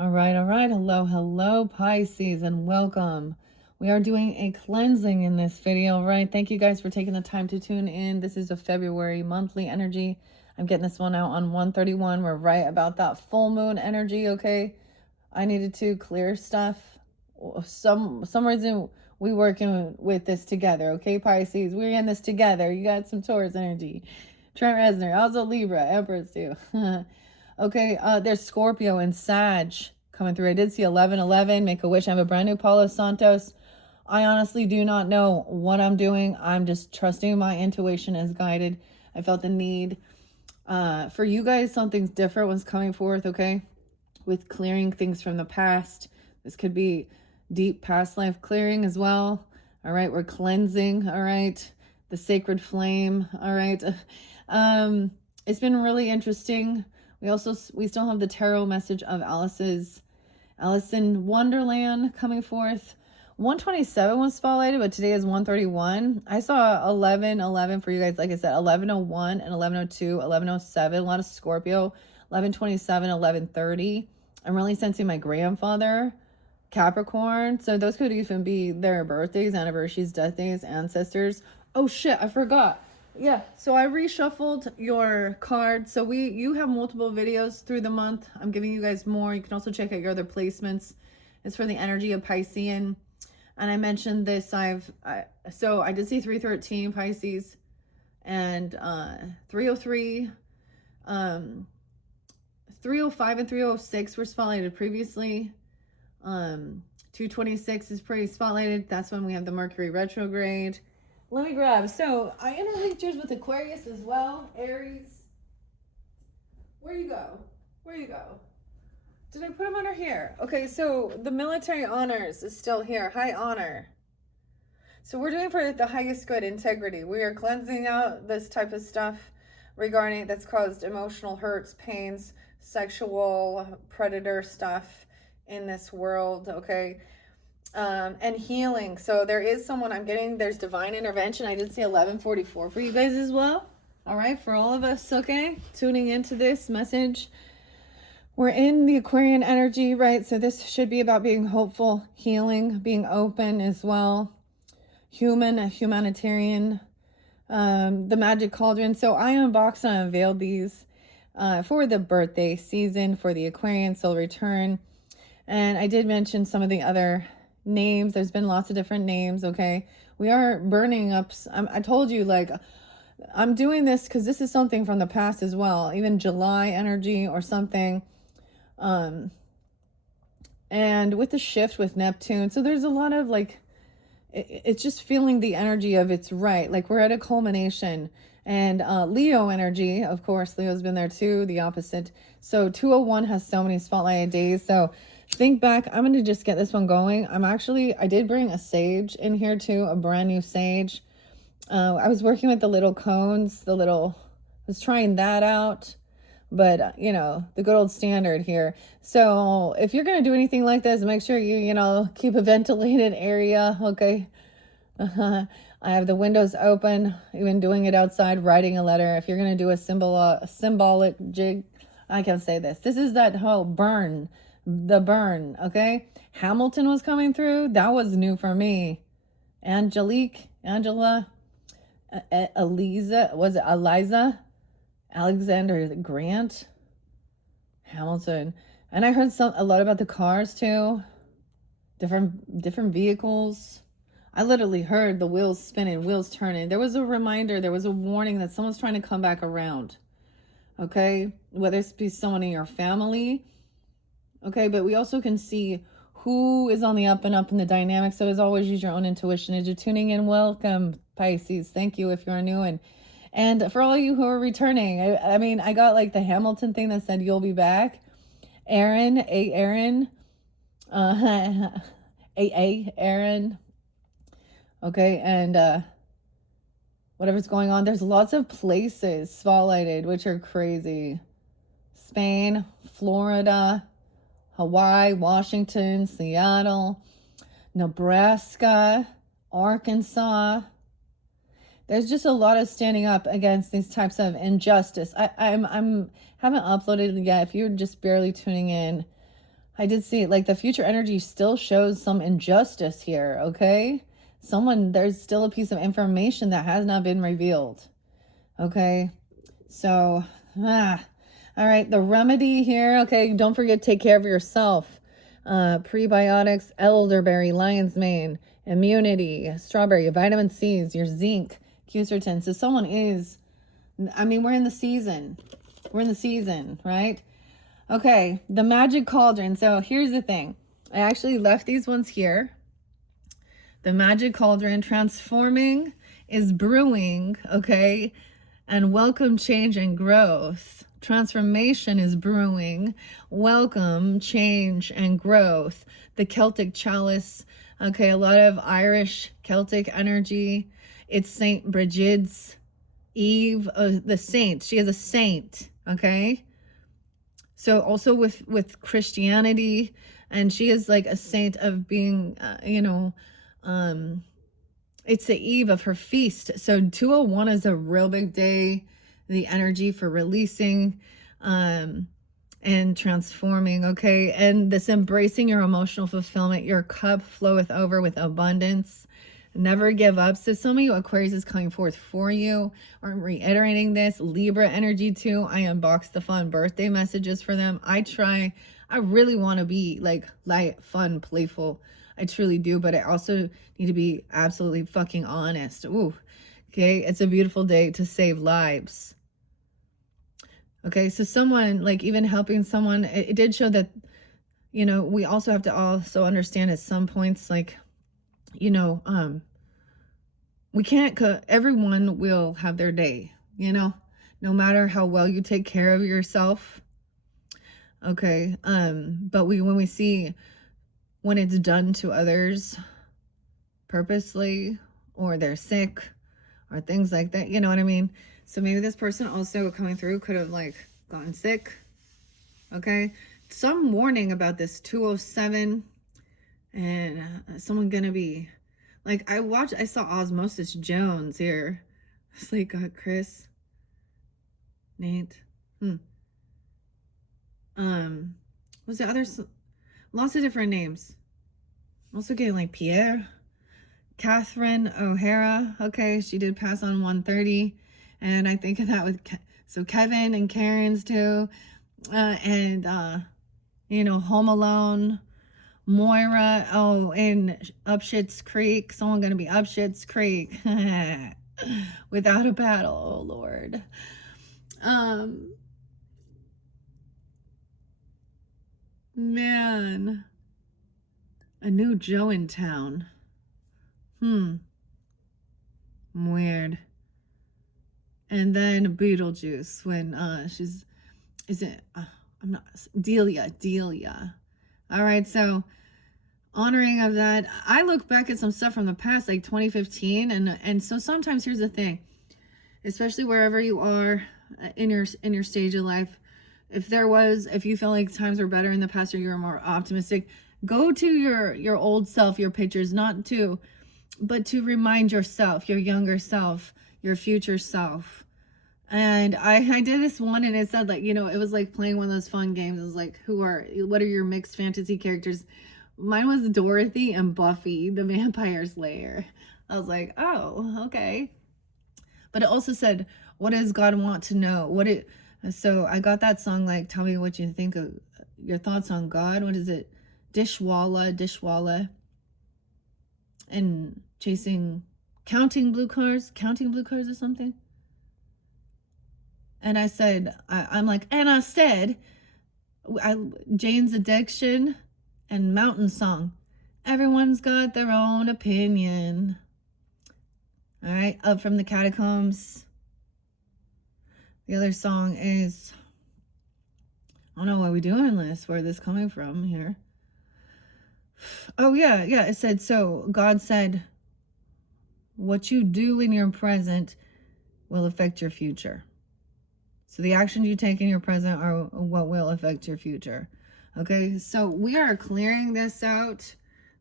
All right. Hello, hello, Pisces, and welcome. We are doing a cleansing in this video, right? Thank you guys for taking the time to tune in. This is a February monthly energy. I'm getting this one out on 131. We're right about that full moon energy, okay? I needed to clear stuff. Some reason we working with this together, okay, Pisces? We're in this together. You got some Taurus energy. Trent Reznor, also Libra, Empress too. Okay, there's Scorpio and Sag coming through. I did see 1111, Make a Wish. I have a brand new Palo Santos. I honestly do not know what I'm doing. I'm just trusting my intuition as guided. I felt the need. For you guys, something different was coming forth, okay? With clearing things from the past. This could be deep past life clearing as well. All right, we're cleansing, all right? The sacred flame, all right? It's been really interesting. We still have the tarot message of Alice in Wonderland coming forth. 127 was spotlighted, but today is 131. I saw 1111 for you guys. Like I said, 1101 and 1102, 1107. A lot of Scorpio. 1127, 1130. I'm really sensing my grandfather, Capricorn. So those could even be their birthdays, anniversaries, death days, ancestors. Oh shit, I forgot. Yeah, so I reshuffled your cards. So you have multiple videos through the month. I'm giving you guys more. You can also check out your other placements. It's for the energy of Piscean. And I mentioned this. So I did see 313 Pisces and 303, 305 and 306 were spotlighted previously. 226 is pretty spotlighted. That's when we have the Mercury retrograde. Let me grab. So I interlinked yours with Aquarius as well. Aries. Where you go? Did I put them under here? Okay, so the military honors is still here. High honor. So we're doing for the highest good, integrity. We are cleansing out this type of stuff regarding that's caused emotional hurts, pains, sexual predator stuff in this world, okay? And healing. So there is someone there's divine intervention. I did see 1144 for you guys as well. All right, for all of us, okay, tuning into this message. We're in the Aquarian energy, right? So this should be about being hopeful, healing, being open as well. Humanitarian, the magic cauldron. So I unboxed and unveiled these for the birthday season, for the Aquarian soul return. And I did mention some of the other names. There's been lots of different names, okay? We are burning up. I told you, like, I'm doing this because this is something from the past as well. Even July energy or something. And with the shift with Neptune. So there's a lot of, like, it's just feeling the energy of it's right. Like, we're at a culmination. And Leo energy, of course, Leo's been there too, the opposite. So 201 has so many spotlighted days. So think back. I'm going to just get this one going. I did bring a sage in here too, a brand new sage. I was working with the little cones, I was trying that out, but the good old standard here. So if you're going to do anything like this, make sure you keep a ventilated area. Okay. I have the windows open, even doing it outside, writing a letter. If you're going to do a symbolic jig, I can say this. This is that whole burn, okay? Hamilton was coming through. That was new for me. Eliza, was it Eliza? Alexander Grant? Hamilton. And I heard a lot about the cars too. Different vehicles. I literally heard the wheels spinning, wheels turning. There was a reminder, there was a warning that someone's trying to come back around. Okay? Whether it be someone in your family. Okay, but we also can see who is on the up and up in the dynamic. So as always, use your own intuition. As you're tuning in, welcome, Pisces. Thank you if you're new. And for all of you who are returning, I got like the Hamilton thing that said you'll be back. Aaron, Aaron. Okay, and whatever's going on, there's lots of places spotlighted, which are crazy. Spain, Florida, Hawaii, Washington, Seattle, Nebraska, Arkansas. There's just a lot of standing up against these types of injustice. I haven't uploaded it yet. If you're just barely tuning in, I did see it. Like the future energy still shows some injustice here, okay? There's still a piece of information that has not been revealed, okay? So, all right, the remedy here, okay, don't forget to take care of yourself. Prebiotics, elderberry, lion's mane, immunity, strawberry, vitamin C's, your zinc, quercetin. So someone is, I mean, we're in the season. We're in the season, right? Okay, the magic cauldron. So here's the thing. I actually left these ones here. The magic cauldron, transforming is brewing, okay? And welcome change and growth. Transformation is brewing. Welcome change and growth. The Celtic chalice, okay, a lot of Irish Celtic energy. It's Saint Brigid's Eve, the saint. She is a saint, okay? So also with Christianity, and she is like a saint of being, it's the eve of her feast. So 201 is a real big day, the energy for releasing and transforming, okay? And this embracing your emotional fulfillment, your cup floweth over with abundance. Never give up. So some of you, Aquarius is coming forth for you. Or I'm reiterating this. Libra energy too. I unboxed the fun birthday messages for them. I really want to be like light, fun, playful. I truly do. But I also need to be absolutely fucking honest. Ooh. Okay. It's a beautiful day to save lives. Okay. So someone, like even helping someone, it did show that, we also have to also understand at some points, like, we can't, everyone will have their day, no matter how well you take care of yourself. Okay. But when we see when it's done to others purposely, or they're sick or things like that, you know what I mean? So maybe this person also coming through could have like gotten sick. Okay. Some warning about this 207 and someone gonna be like, I saw Osmosis Jones here. It's like, God, Chris, Nate, what's the other, lots of different names. I'm also getting like Pierre, Catherine O'Hara. Okay, she did pass on 130, and I think of that with so Kevin and Karen's too, and Home Alone. Moira, in Up Shit's Creek. Someone gonna be Up Shit's Creek without a battle. Oh Lord. Man, a new Joe in town. Weird. And then Beetlejuice when Delia. All right, so honoring of that, I look back at some stuff from the past, like 2015, and so sometimes here's the thing, especially wherever you are in your stage of life, if you feel like times were better in the past or you're more optimistic, go to your old self, your pictures, but to remind yourself, your younger self, your future self. And I did this one, and it said, like, it was like playing one of those fun games. It was like, what are your mixed fantasy characters? Mine was Dorothy and Buffy, the Vampire Slayer. I was like, oh, okay. But it also said, what does God want to know? So I got that song, like, tell me what you think of your thoughts on God. What is it? Dishwalla. And counting blue cars or something. And I said, Jane's Addiction and Mountain Song. Everyone's got their own opinion. All right, Up from the Catacombs. The other song is, I don't know why we're doing this, where this coming from here. Oh, yeah, it said, so God said, what you do in your present will affect your future. So the actions you take in your present are what will affect your future. Okay, so we are clearing this out.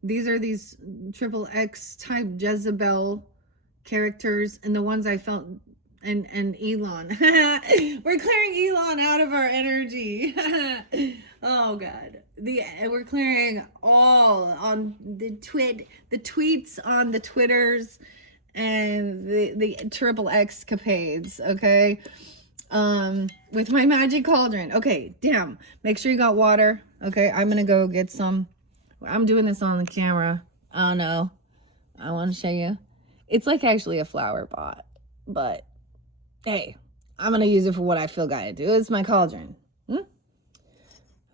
These are these triple X type Jezebel characters, and the ones I felt, and Elon. We're clearing Elon out of our energy. Oh God. we're clearing all on the tweets on the Twitters and the triple X-capades, okay? With my magic cauldron. Okay, damn. Make sure you got water. Okay, I'm gonna go get some. I'm doing this on the camera. Oh no. I want to show you. It's like actually a flower pot, but hey, I'm gonna use it for what I feel gotta do. It's my cauldron.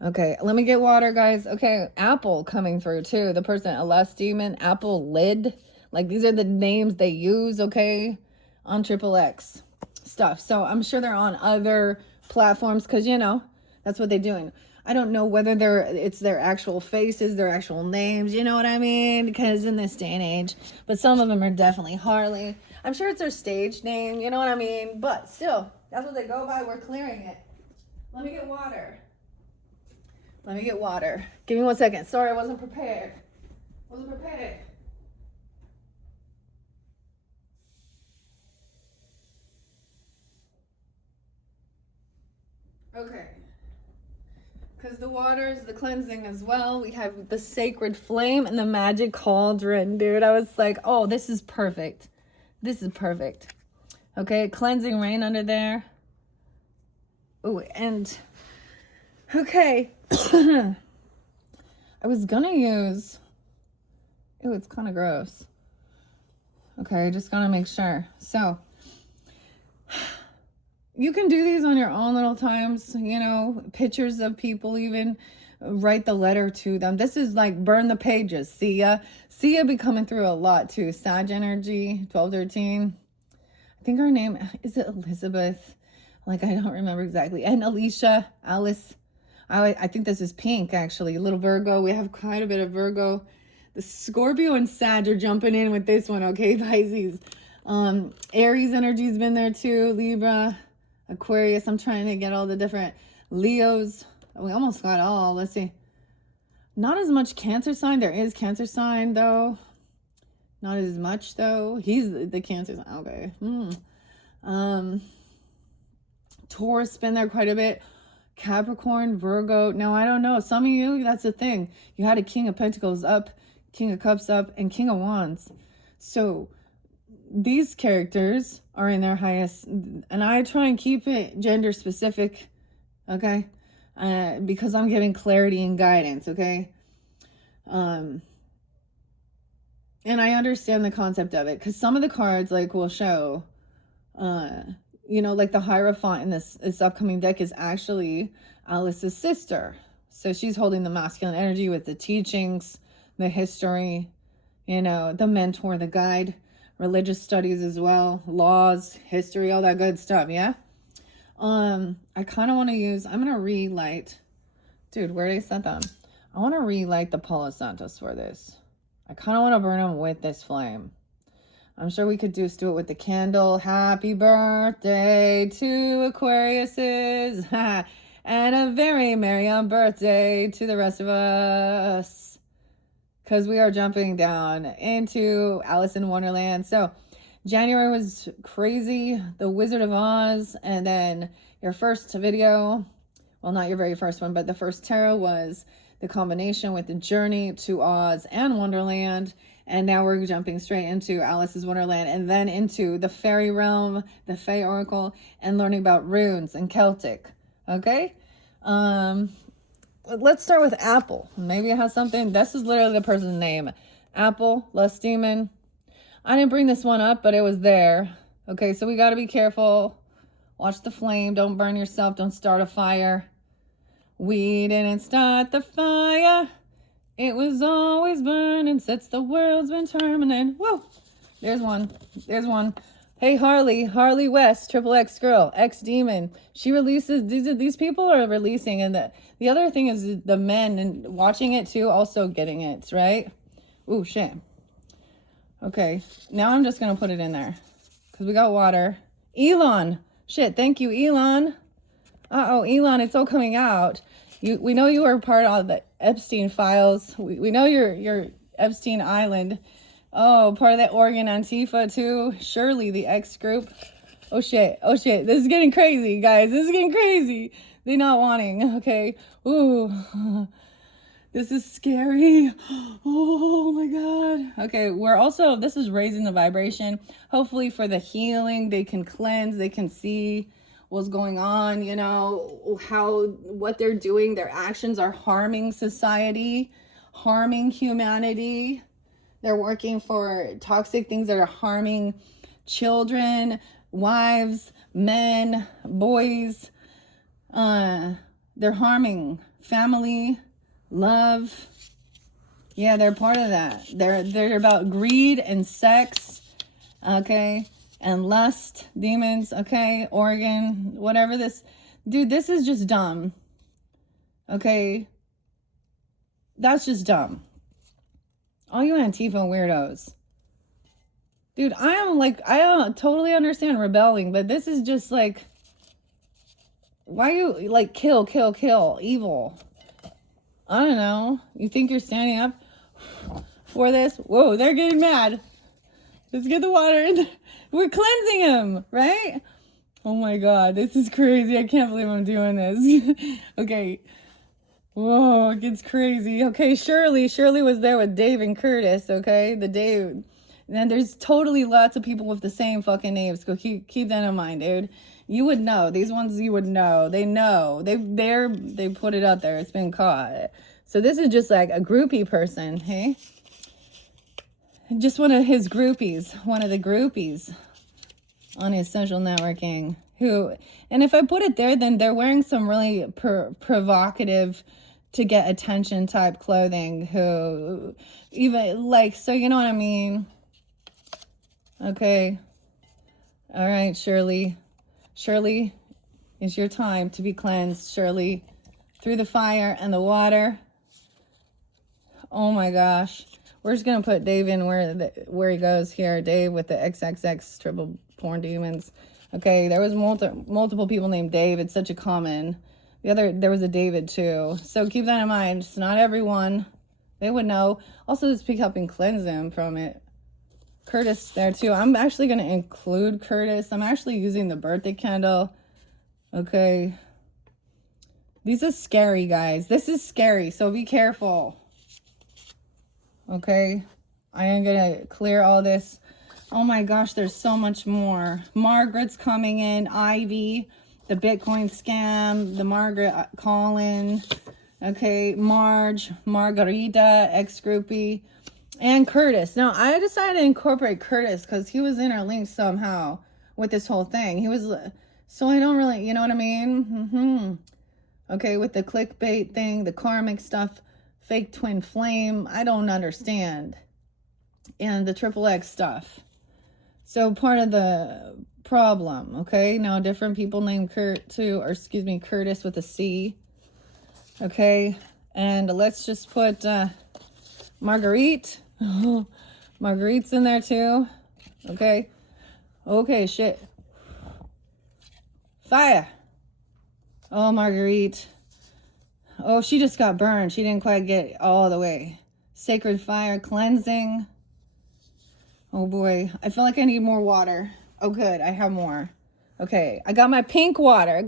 Okay, let me get water, guys. Okay, Apple coming through too. The person, Less Demon, Apple Lid. Like, these are the names they use, okay, on Triple X stuff. So I'm sure they're on other platforms because, you know, that's what they're doing. I don't know whether it's their actual faces, their actual names, you know what I mean? Because in this day and age, but some of them are definitely Harley. I'm sure it's their stage name, you know what I mean? But still, that's what they go by. We're clearing it. Let me get water. Let me get water. Give me 1 second. Sorry, I wasn't prepared. Okay. Because the water is the cleansing as well. We have the sacred flame and the magic cauldron, dude. I was like, oh, this is perfect. This is perfect. Okay, cleansing rain under there. Oh, and okay. I was gonna use, oh, it's kind of gross. Okay, just gotta make sure. So you can do these on your own little times, you know, pictures of people, even write the letter to them. This is like burn the pages. See ya be coming through a lot too. Sag energy, 1213. I think her name, is it Elizabeth? Like, I don't remember exactly. And Alicia, Alice. I think this is pink, actually. A little Virgo. We have quite a bit of Virgo. The Scorpio and Sag are jumping in with this one, okay, Pisces. Aries energy's been there too. Libra, Aquarius. I'm trying to get all the different Leos. We almost got all. Let's see. Not as much Cancer sign. There is Cancer sign, though. Not as much, though. He's the Cancer sign. Okay. Taurus been there quite a bit. Capricorn, Virgo. Now, I don't know. Some of you, that's the thing. You had a King of Pentacles up, King of Cups up, and King of Wands. So these characters are in their highest, and I try and keep it gender specific, okay? Because I'm giving clarity and guidance, okay? And I understand the concept of it, because some of the cards, like, will show, you know, like the Hierophant in this upcoming deck is actually Alice's sister. So she's holding the masculine energy with the teachings, the history, you know, the mentor, the guide, religious studies as well, laws, history, all that good stuff, yeah? I kind of want to use, I'm going to relight, dude, where did I set them? I want to relight the Palo Santos for this. I kind of want to burn them with this flame. I'm sure we could do it with the candle. Happy birthday to Aquariuses. And a very merry birthday to the rest of us. Because we are jumping down into Alice in Wonderland. So January was crazy. The Wizard of Oz. And then your first video, well, not your very first one, but the first tarot was the combination with the Journey to Oz and Wonderland. And now we're jumping straight into Alice's Wonderland and then into the fairy realm, the Fae Oracle, and learning about runes and Celtic. Okay? Let's start with Apple. Maybe it has something. This is literally the person's name. Apple, Less Demon. I didn't bring this one up, but it was there. Okay, so we got to be careful. Watch the flame. Don't burn yourself. Don't start a fire. We didn't start the fire. It was always burning since the world's been turning. Whoa. There's one. There's one. Hey, Harley West, Triple X girl, X Demon. She releases, these people are releasing. And the other thing is the men and watching it too, also getting it, right? Ooh, shit. Okay. Now I'm just going to put it in there because we got water. Elon. Shit. Thank you, Elon. Uh-oh, Elon, it's all coming out. We know you were part of the Epstein files. We know you're Epstein Island. Oh, part of that Oregon Antifa too. Shirley, the X group. Oh shit. Oh shit. This is getting crazy, guys. This is getting crazy. They're not wanting. Okay. Ooh. This is scary. Oh my God. Okay, we're also, this is raising the vibration. Hopefully for the healing, they can cleanse, they can see what's going on, you know, what they're doing, their actions are harming society, harming humanity. They're working for toxic things that are harming children, wives, men, boys. They're harming family, love. Yeah, they're part of that. They're about greed and sex, okay, and lust, demons, okay, organ, whatever this. Dude, this is just dumb. Okay? That's just dumb. All you Antifa weirdos. Dude, I don't totally understand rebelling, but this is just like, why you like kill, evil? I don't know. You think you're standing up for this? Whoa, they're getting mad. Let's get the water in. We're cleansing them, right? Oh my God, this is crazy. I can't believe I'm doing this. Okay. Whoa, it gets crazy. Okay, Shirley was there with Dave and Curtis, okay? The Dave. And there's totally lots of people with the same fucking names. Go keep that in mind, dude. You would know. These ones you would know. They know. They put it out there. It's been caught. So this is just like a groupie person, hey? Just one of his groupies. One of the groupies on his social networking. And if I put it there, then they're wearing some really provocative to get attention type clothing. Who even like, so you know what I mean? Okay. All right, Shirley. Shirley, it's your time to be cleansed, Shirley. Through the fire and the water. Oh my gosh. We're just going to put Dave in where he goes here. Dave with the XXX triple porn demons. Okay, there was multiple people named Dave. It's such a common. There was a David too. So keep that in mind. It's not everyone. They would know. Also, just pick up and cleanse them from it. Curtis there too. I'm actually going to include Curtis. I'm actually using the birthday candle. Okay. These are scary, guys. This is scary, so be careful. Okay. I am going to clear all this. Oh my gosh, there's so much more. Margaret's coming in. Ivy, the Bitcoin scam, the Margaret Colin. Okay, Marge, Margarita, ex-groupie. And Curtis. Now, I decided to incorporate Curtis because he was interlinked somehow with this whole thing. He was, so I don't really, you know what I mean? Okay, with the clickbait thing, the karmic stuff, fake twin flame, I don't understand. And the triple X stuff. So part of the problem, okay? Now, different people named Curtis with a C. Okay, and let's just put Marguerite. Marguerite's in there too. Okay. Okay, shit. Fire. Oh, Marguerite. Oh, she just got burned. She didn't quite get all the way. Sacred fire, cleansing. Oh boy. I feel like I need more water. Oh, good. I have more. Okay. I got my pink water. In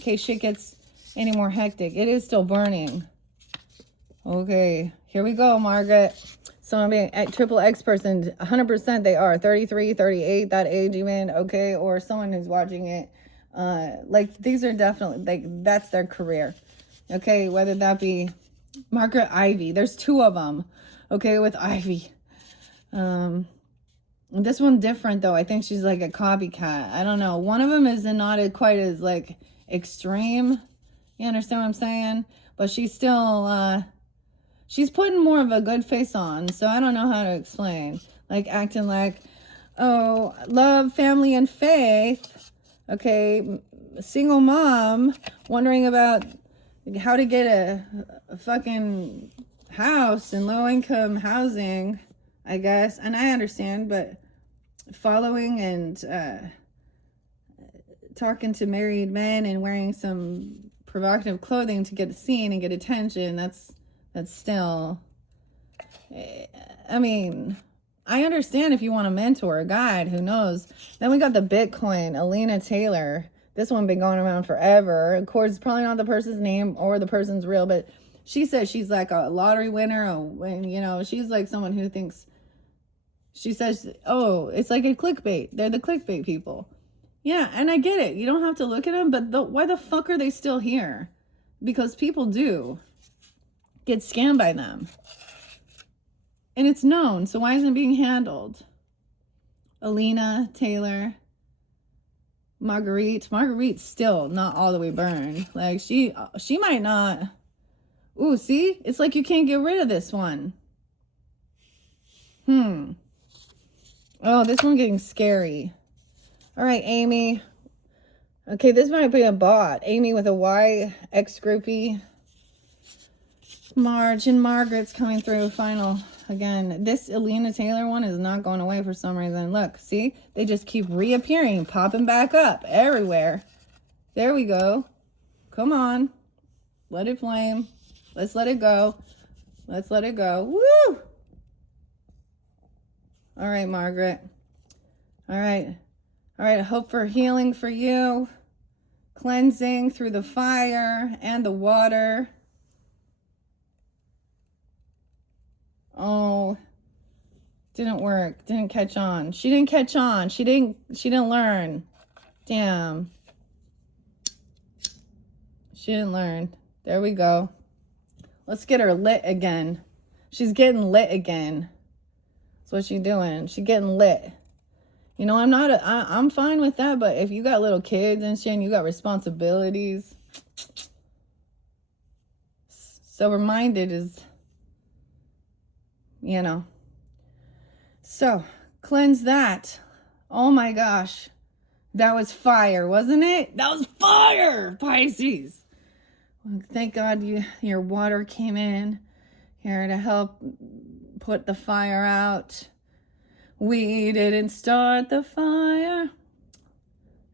case shit gets any more hectic. It is still burning. Okay, here we go, Margaret. So I'm being a triple X person. 100% they are. 33, 38, that age even. Okay, or someone who's watching it. Like, these are definitely, like, that's their career. Okay, whether that be Margaret Ivy. There's two of them. Okay, with Ivy. This one different, though. I think she's like a copycat. I don't know. One of them is not quite as, like, extreme. You understand what I'm saying? But she's still, she's putting more of a good face on, so I don't know how to explain. Like, acting like, oh, love, family, and faith. Okay, single mom, wondering about how to get a fucking house and low-income housing, I guess. And I understand, but following and talking to married men and wearing some provocative clothing to get seen and get attention, that's still, I mean, I understand if you want a mentor, a guide, who knows. Then we got the Bitcoin, Alina Taylor. This one been going around forever. Of course, it's probably not the person's name or the person's real, but She says she's like a lottery winner, you know, she's like someone who thinks, she says, oh, it's like a clickbait. They're the clickbait people. Yeah, and I get it. You don't have to look at them, but why the fuck are they still here? Because people do get scammed by them. And it's known, so why isn't it being handled? Alina, Taylor, Marguerite's still not all the way burned. Like, she might not. Ooh, see? It's like you can't get rid of this one. Oh, this one's getting scary. All right, Amy. Okay, this might be a bot. Amy with a Y, ex-groupie. Marge and Margaret's coming through. Final. Again, this Alina Taylor one is not going away for some reason. Look, see? They just keep reappearing, popping back up everywhere. There we go. Come on. Let it flame. Let's let it go. Let's let it go. Woo! All right, Margaret. All right. All right, hope for healing for you. Cleansing through the fire and the water. Oh, didn't work. Didn't catch on. She didn't catch on. She didn't learn. Damn. She didn't learn. There we go. Let's get her lit again. She's getting lit again. That's what she's doing. She's getting lit. You know, I'm fine with that, but if you got little kids and shit and you got responsibilities, sober-minded is, you know. So, cleanse that. Oh my gosh. That was fire, wasn't it? That was fire, Pisces. Thank God your water came in here to help put the fire out. We didn't start the fire.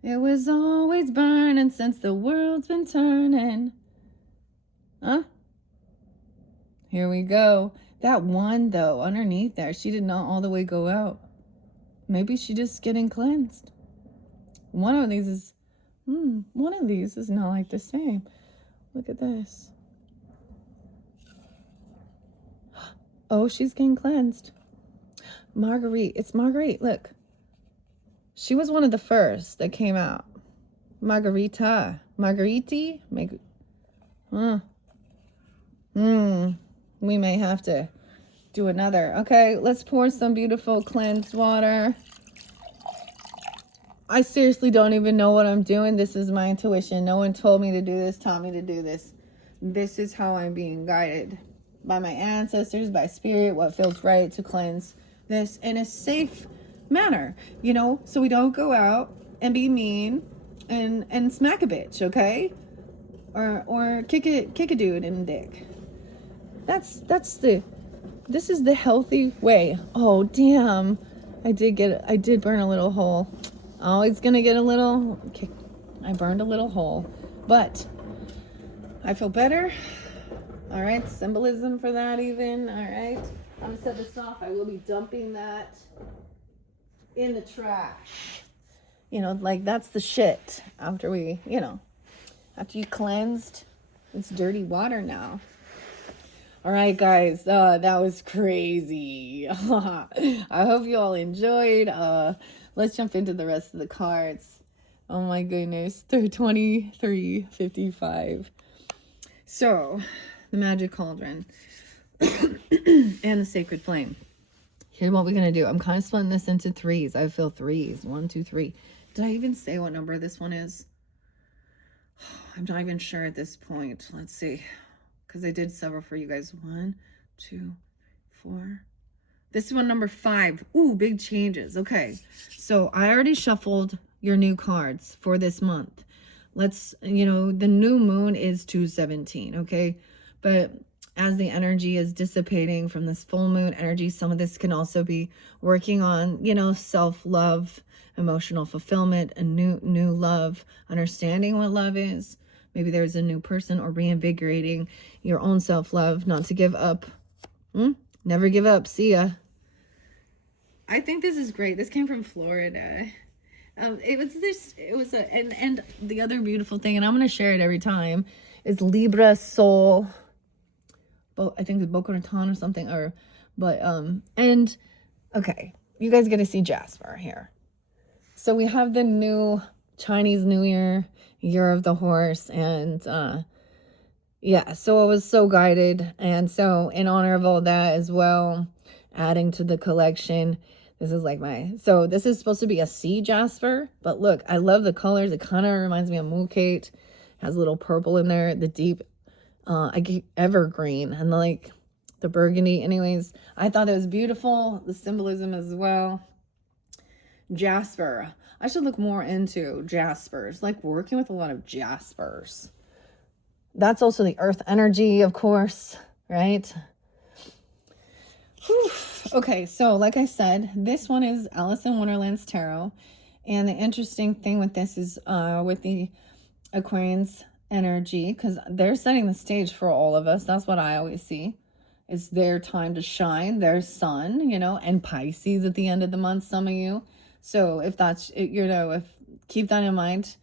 It was always burning since the world's been turning. Huh? Here we go. That one, though, underneath there, she did not all the way go out. Maybe she just getting cleansed. One of these is not like the same. Look at this. Oh, she's getting cleansed. Marguerite. It's Marguerite. Look. She was one of the first that came out. Margarita. Margariti? We may have to do another. Okay, let's pour some beautiful cleansed water. I seriously don't even know what I'm doing. This is my intuition. No one told me to do this, taught me to do this. This is how I'm being guided by my ancestors, by spirit, what feels right to cleanse this in a safe manner, you know, so we don't go out and be mean and smack a bitch, okay? Or kick a dude in the dick. This is the healthy way. Oh, damn. I did burn a little hole. Always gonna get a little, okay, I burned a little hole, but I feel better. All right, symbolism for that even. All right, I'm gonna set this off. I will be dumping that in the trash. You know, like that's the shit after we, you know, after you cleansed, it's dirty water now. All right, guys, that was crazy. I hope you all enjoyed. Let's jump into the rest of the cards. Oh my goodness, 2355. So, the Magic Cauldron and the Sacred Flame. Here's what we're going to do. I'm kind of splitting this into threes. I feel threes. 1, 2, 3. Did I even say what number this one is? I'm not even sure at this point. Let's see. Because I did several for you guys. 1, 2, 4. This is one, number 5. Ooh, big changes. Okay. So I already shuffled your new cards for this month. Let's, you know, the new moon is 2/17. Okay. But as the energy is dissipating from this full moon energy, some of this can also be working on, you know, self-love, emotional fulfillment, a new love, understanding what love is. Maybe there's a new person, or reinvigorating your own self-love, not to give up. Never give up. See ya. I think this is great. This came from Florida. And the other beautiful thing, and I'm going to share it every time, is Libra Soul I think it's Boca Raton or something, and okay, you guys get to see Jasper here. So we have the new Chinese New Year of the Horse, and yeah, so I was so guided, and so in honor of all that as well, adding to the collection, this is like this is supposed to be a sea jasper, but look, I love the colors. It kind of reminds me of mooncake. Has a little purple in there, the deep evergreen, and like the burgundy. Anyways, I thought it was beautiful, the symbolism as well. Jasper, I should look more into jaspers, like working with a lot of jaspers. That's also the earth energy, of course, right? Whew. Okay, so like I said, this one is Alice in Wonderland's tarot, and the interesting thing with this is with the Aquarians energy, because they're setting the stage for all of us. That's what I always see. It's their time to shine, their sun, and Pisces at the end of the month, some of you. So if that's, keep that in mind.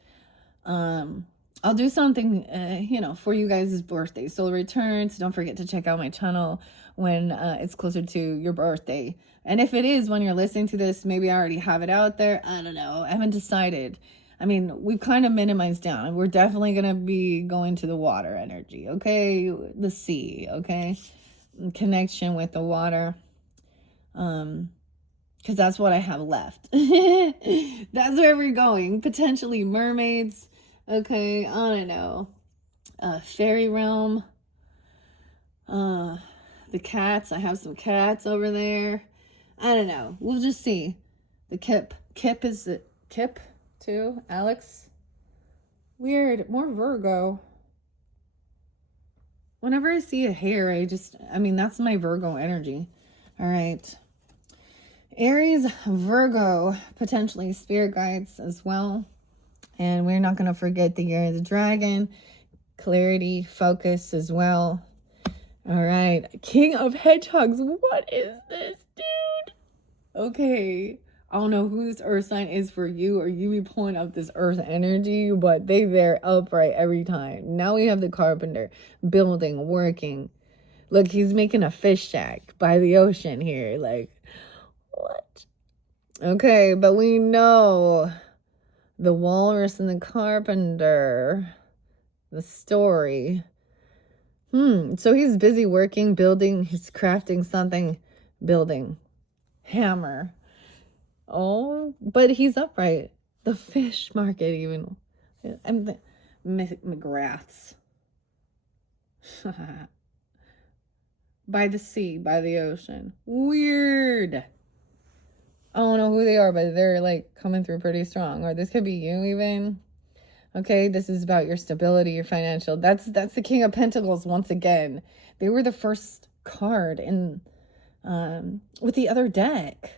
I'll do something, for you guys' birthday. Solar returns. Don't forget to check out my channel when it's closer to your birthday. And if it is when you're listening to this, maybe I already have it out there. I don't know. I haven't decided. I mean, we've kind of minimized down. We're definitely going to be going to the water energy, okay? The sea, okay? Connection with the water. Because that's what I have left. That's where we're going. Potentially mermaids. Okay, I don't know. Fairy realm. The cats. I have some cats over there. I don't know. We'll just see. The Kip. Is it Kip too? Alex? Weird. More Virgo. Whenever I see a hair, that's my Virgo energy. All right. Aries, Virgo, potentially spirit guides as well. And we're not going to forget the year of the dragon. Clarity, focus as well. All right. King of Hedgehogs. What is this, dude? Okay. I don't know who this earth sign is for you, or you be pulling up this earth energy, but they're upright every time. Now we have the carpenter building, working. Look, he's making a fish shack by the ocean here. Like, what? Okay, but we know the walrus and the carpenter, the story. So he's busy working, building, he's crafting something, building. Hammer. Oh, but he's upright. The fish market even. I'm the McGraths. By the sea, by the ocean. Weird. I don't know who they are, but they're like coming through pretty strong. Or this could be you even. Okay, this is about your stability, your financial. That's the King of Pentacles once again. They were the first card in with the other deck.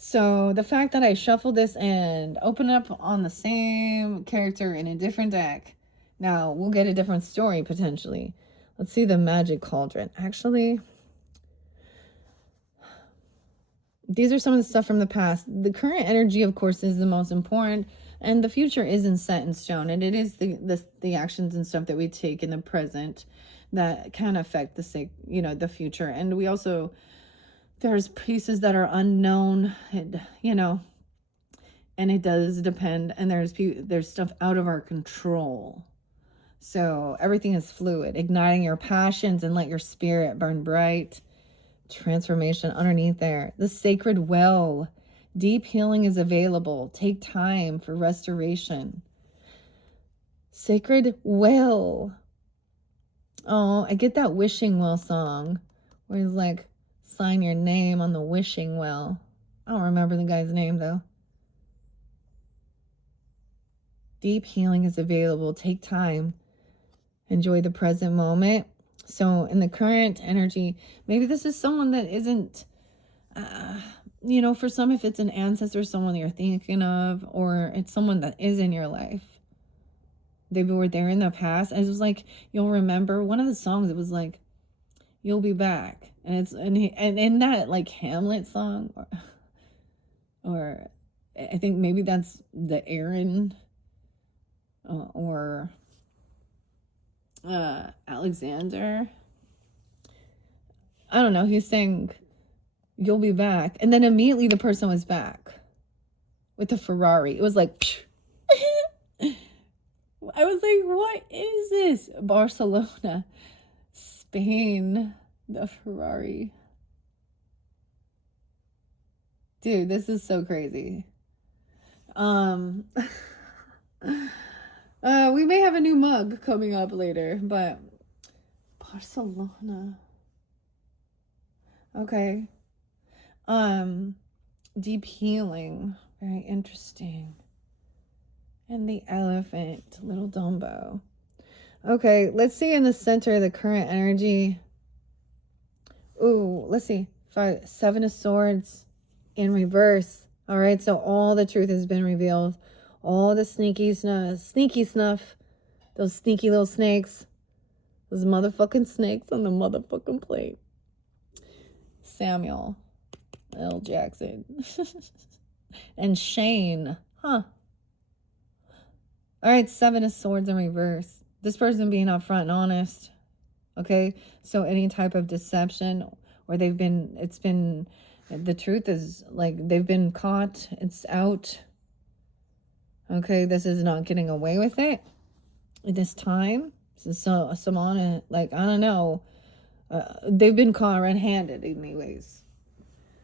So the fact that I shuffled this and opened up on the same character in a different deck, now we'll get a different story potentially. Let's see the Magic Cauldron. Actually, these are some of the stuff from the past. The current energy, of course, is the most important, and the future isn't set in stone. And it is the actions and stuff that we take in the present that can affect the future. And we also, there's pieces that are unknown, and and it does depend. And there's stuff out of our control. So everything is fluid. Igniting your passions and let your spirit burn bright. Transformation underneath there. The sacred well. Deep healing is available. Take time for restoration. Sacred well. Oh, I get that wishing well song where he's like, sign your name on the wishing well. I don't remember the guy's name though. Deep healing is available. Take time. Enjoy the present moment. So in the current energy, maybe this is someone that isn't, for some, if it's an ancestor, someone you're thinking of, or it's someone that is in your life. They were there in the past. And it was like, you'll remember one of the songs, it was like, you'll be back. And and in that like Hamlet song, or I think maybe that's the Aaron or Alexander. don't know. He's saying, you'll be back. And then immediately the person was back with the Ferrari. It was like, I was like, what is this? Barcelona, Spain, the Ferrari. Dude, this is so crazy. We may have a new mug coming up later, but Barcelona. Okay. Deep healing. Very interesting. And the elephant, little Dumbo. Okay, let's see in the center of the current energy. Ooh, let's see. 7 of Swords in reverse. All right, so all the truth has been revealed. All the sneaky snuff, those sneaky little snakes, those motherfucking snakes on the motherfucking plate. Samuel L. Jackson. And Shane. Huh. All right, 7 of Swords in reverse. This person being upfront and honest. Okay, so any type of deception, or the truth is like they've been caught, it's out. Okay, this is not getting away with it at this time. So someone, like, I don't know, they've been caught red-handed anyways,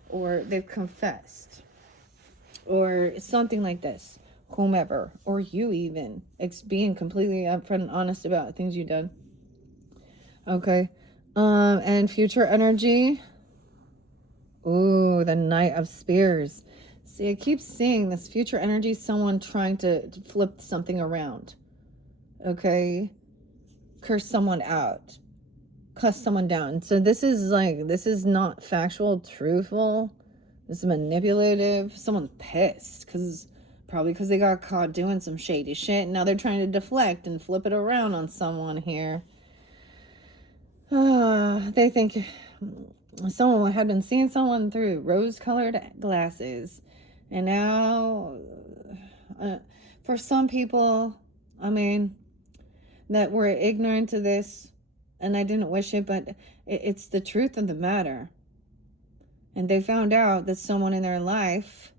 or they've confessed, or something like this. Whomever, or you even, it's being completely upfront and honest about things you've done. Okay, and future energy. Ooh, the Knight of Spears. See, I keep seeing this future energy, someone trying to flip something around. Okay, curse someone out, cuss someone down. So this is not factual, truthful. This is manipulative. Someone's pissed probably because they got caught doing some shady shit. Now they're trying to deflect and flip it around on someone here. They think someone had been seeing someone through rose-colored glasses. And now, for some people, I mean, that were ignorant to this, and I didn't wish it, but it's the truth of the matter. And they found out that someone in their life,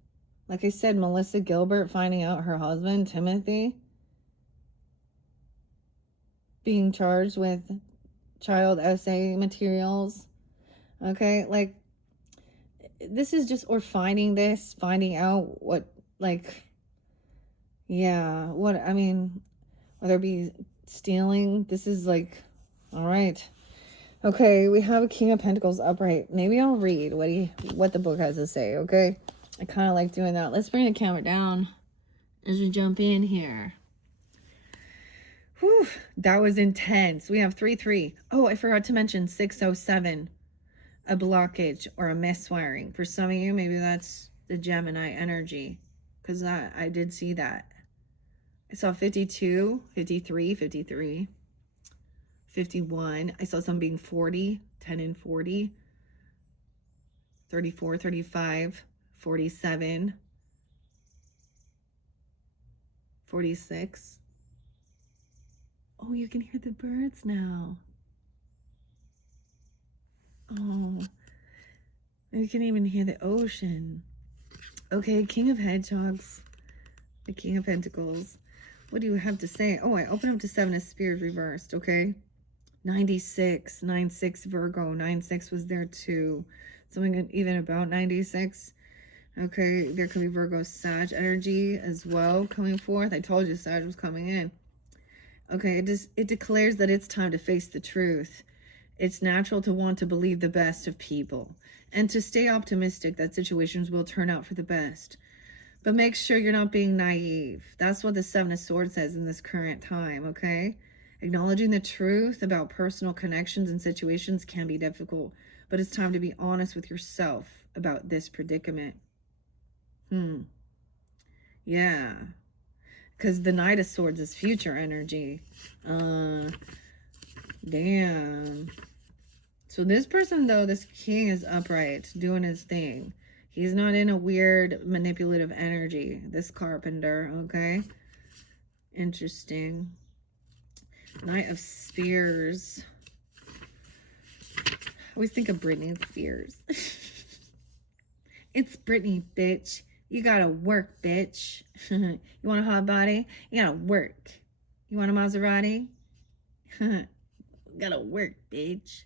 like I said, Melissa Gilbert finding out her husband, Timothy, being charged with child essay materials. Okay, like, this is just, or finding out what, like, yeah, what, I mean, whether it be stealing, this is like, all right. Okay, we have a King of Pentacles upright. Maybe I'll read what the book has to say, okay? I kind of like doing that. Let's bring the camera down as we jump in here. Whew, that was intense. We have 3-3. Oh, I forgot to mention 607. A blockage or a miswiring. For some of you, maybe that's the Gemini energy, because I did see that. I saw 52, 53, 53, 51. I saw some being 40, 10 and 40, 34, 35, 47, 46. Oh, you can hear the birds now. Oh, you can even hear the ocean. Okay, King of Hedgehogs, the King of Pentacles. What do you have to say? Oh, I opened up to 7 of Spears reversed, okay? 96, 9-6 Virgo, 9-6 was there too. Something even about 96. Okay, there could be Virgo Sag energy as well coming forth. I told you Sag was coming in. Okay, it declares that it's time to face the truth. It's natural to want to believe the best of people and to stay optimistic that situations will turn out for the best. But make sure you're not being naive. That's what the 7 of Swords says in this current time, okay? Acknowledging the truth about personal connections and situations can be difficult, but it's time to be honest with yourself about this predicament. Yeah. Because the Knight of Swords is future energy. Damn. So this person, though, this king is upright, doing his thing. He's not in a weird manipulative energy, this carpenter, okay? Interesting. Knight of Spears. always think of Britney Spears. It's Britney, bitch. You gotta work, bitch. You want a hot body? You gotta work. You want a Maserati? Gotta work, bitch.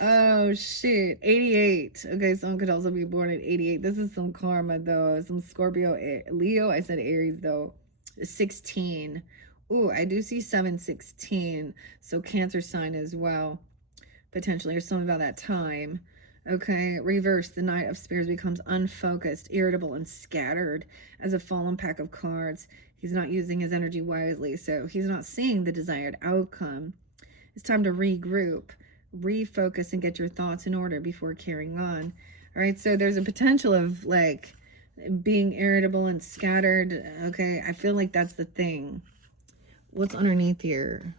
Oh, shit. 88. Okay, someone could also be born at 88. This is some karma, though. Some Scorpio. Leo, I said Aries, though. 16. Ooh, I do see 716. So Cancer sign as well. Potentially, or something about that time. Okay, reverse. The Knight of Spears becomes unfocused, irritable, and scattered as a fallen pack of cards. He's not using his energy wisely, so he's not seeing the desired outcome. It's time to regroup, refocus, and get your thoughts in order before carrying on. All right, so there's a potential of like being irritable and scattered. Okay, I feel like that's the thing. What's underneath here?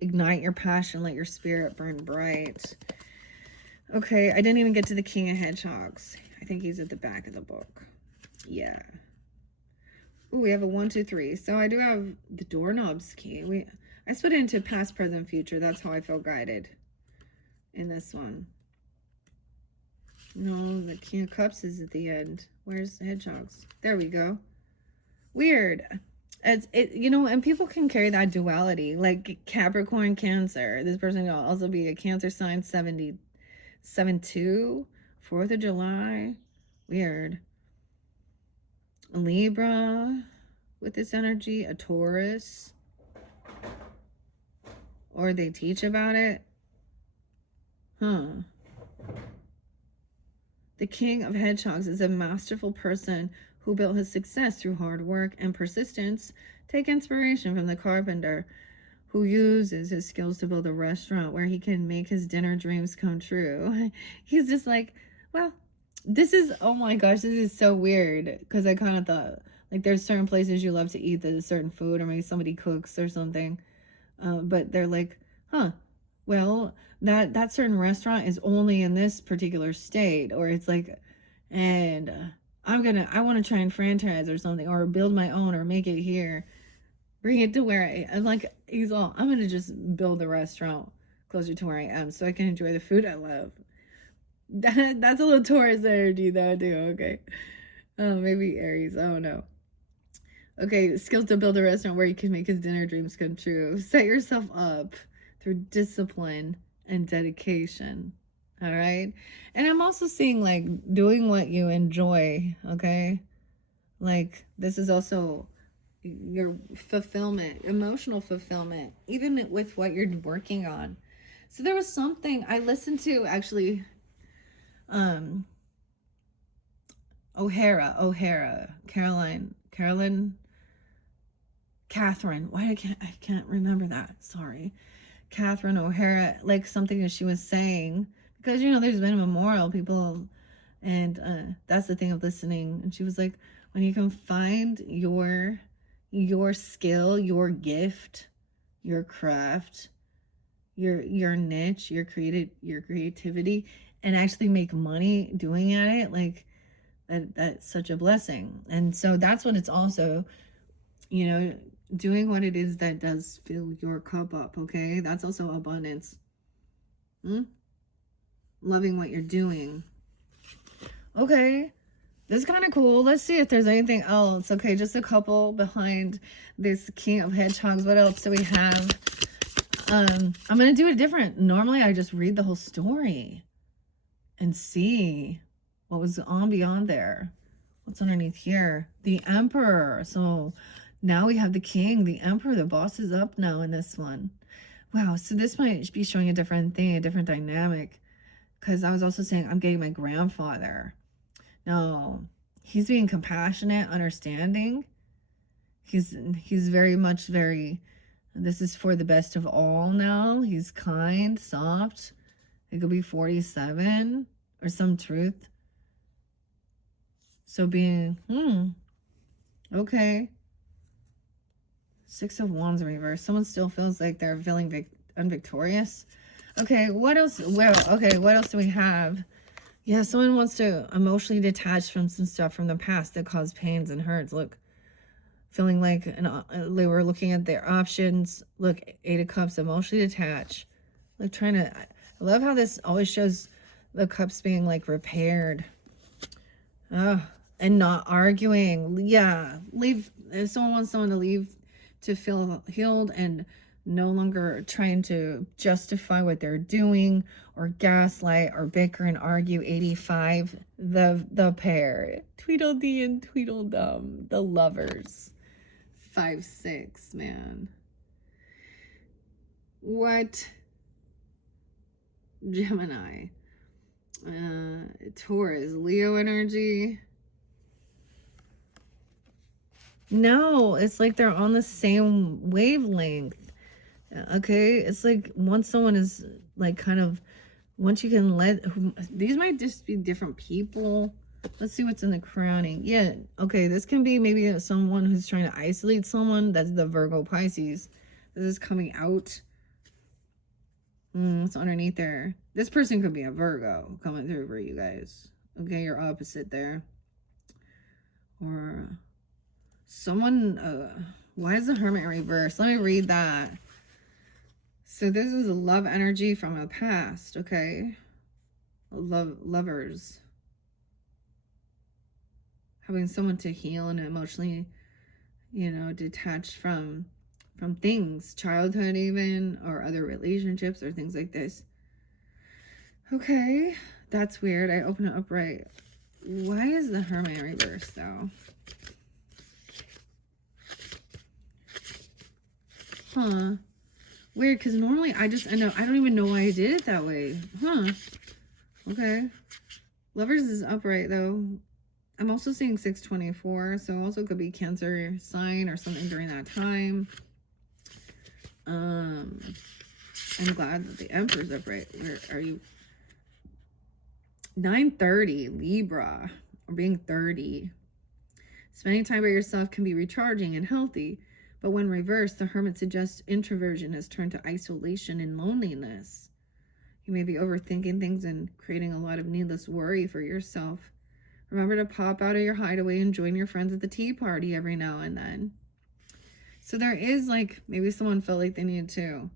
Ignite your passion, let your spirit burn bright. Okay, I didn't even get to the King of Hedgehogs. I think he's at the back of the book. Yeah. Ooh, we have a 1, 2, 3. So I do have the doorknobs key. I split it into past, present, future. That's how I feel guided in this one. No, the King of Cups is at the end. Where's the hedgehogs? There we go. Weird. You know, and people can carry that duality, like Capricorn, Cancer. This person will also be a Cancer sign, 72, 4th of July. Weird. A Libra with this energy, a Taurus, or they teach about it. The King of Hedgehogs is a masterful person who built his success through hard work and persistence. Take inspiration from the carpenter who uses his skills to build a restaurant where he can make his dinner dreams come true. He's just like, well, this is, oh my gosh, this is so weird, because I kind of thought, like, there's certain places you love to eat the certain food, or maybe somebody cooks or something, but they're like, well, that certain restaurant is only in this particular state, or it's like, and I want to try and franchise or something, or build my own, or make it here, bring it to where I'm like, I'm going to just build a restaurant closer to where I am so I can enjoy the food I love. That's a little Taurus energy though, too. Okay. Maybe Aries. I don't know. Okay, skills to build a restaurant where you can make his dinner dreams come true. Set yourself up through discipline and dedication. All right. And I'm also seeing like doing what you enjoy. Okay. Like this is also your fulfillment, emotional fulfillment, even with what you're working on. So there was something I listened to actually. Catherine. Why I can't remember that. Sorry. Catherine O'Hara, like something that she was saying, because you know there's been a memorial, people, and that's the thing of listening. And she was like, when you can find your skill, your gift, your craft, your niche, your creativity, and actually make money doing at it, like that's such a blessing. And so that's what it's also, you know, doing what it is that does fill your cup up. Okay, that's also abundance. Loving what you're doing. Okay, this is kind of cool. Let's see if there's anything else. Okay, just a couple behind this King of Hedgehogs. What else do we have? I'm gonna do it different. Normally I just read the whole story and see what was on beyond there. What's underneath here? The Emperor. So now we have the King, the Emperor. The boss is up now in this one. Wow, so this might be showing a different thing, a different dynamic, because I was also saying I'm getting my grandfather. No, he's being compassionate, understanding. He's very much this is for the best of all now. He's kind, soft. It could be 47 or some truth. So being, okay. 6 of Wands in reverse. Someone still feels like they're feeling unvictorious. Okay, what else? Well, okay, what else do we have? Yeah, someone wants to emotionally detach from some stuff from the past that caused pains and hurts. Look, feeling like they were looking at their options. Look, 8 of Cups, emotionally detached. Like trying to, I love how this always shows the cups being like repaired. Oh, and not arguing. Yeah, leave. If someone wants someone to leave to feel healed and no longer trying to justify what they're doing or gaslight or bicker and argue. 85, the pair, Tweedledee and Tweedledum, the lovers. 5 6, man. What? Gemini, Taurus, Leo energy. No, it's like they're on the same wavelength. Okay, it's like once someone is like kind of, once you can let, these might just be different people. Let's see what's in the crowning. Yeah, okay, this can be maybe someone who's trying to isolate someone. That's the Virgo Pisces. This is coming out. What's underneath there? This person could be a Virgo coming through for you guys. Okay, you're opposite there. Or someone, why is the Hermit in reverse? Let me read that. So this is a love energy from a past, okay? Lovers. Having someone to heal and emotionally, you know, detached from things, childhood even, or other relationships or things like this. Okay, that's weird. I open it up right. Why is the Hermit in reverse though? Huh. Weird, because normally I don't even know why I did it that way. Huh. Okay. Lovers is upright though. I'm also seeing 624, so also could be Cancer sign or something during that time. I'm glad that the Emperor's upright. Where are you? 9:30, Libra, or being 30. Spending time by yourself can be recharging and healthy, but when reversed, the Hermit suggests introversion has turned to isolation and loneliness. You may be overthinking things and creating a lot of needless worry for yourself. Remember to pop out of your hideaway and join your friends at the tea party every now and then. So there is like, maybe someone felt like they needed to.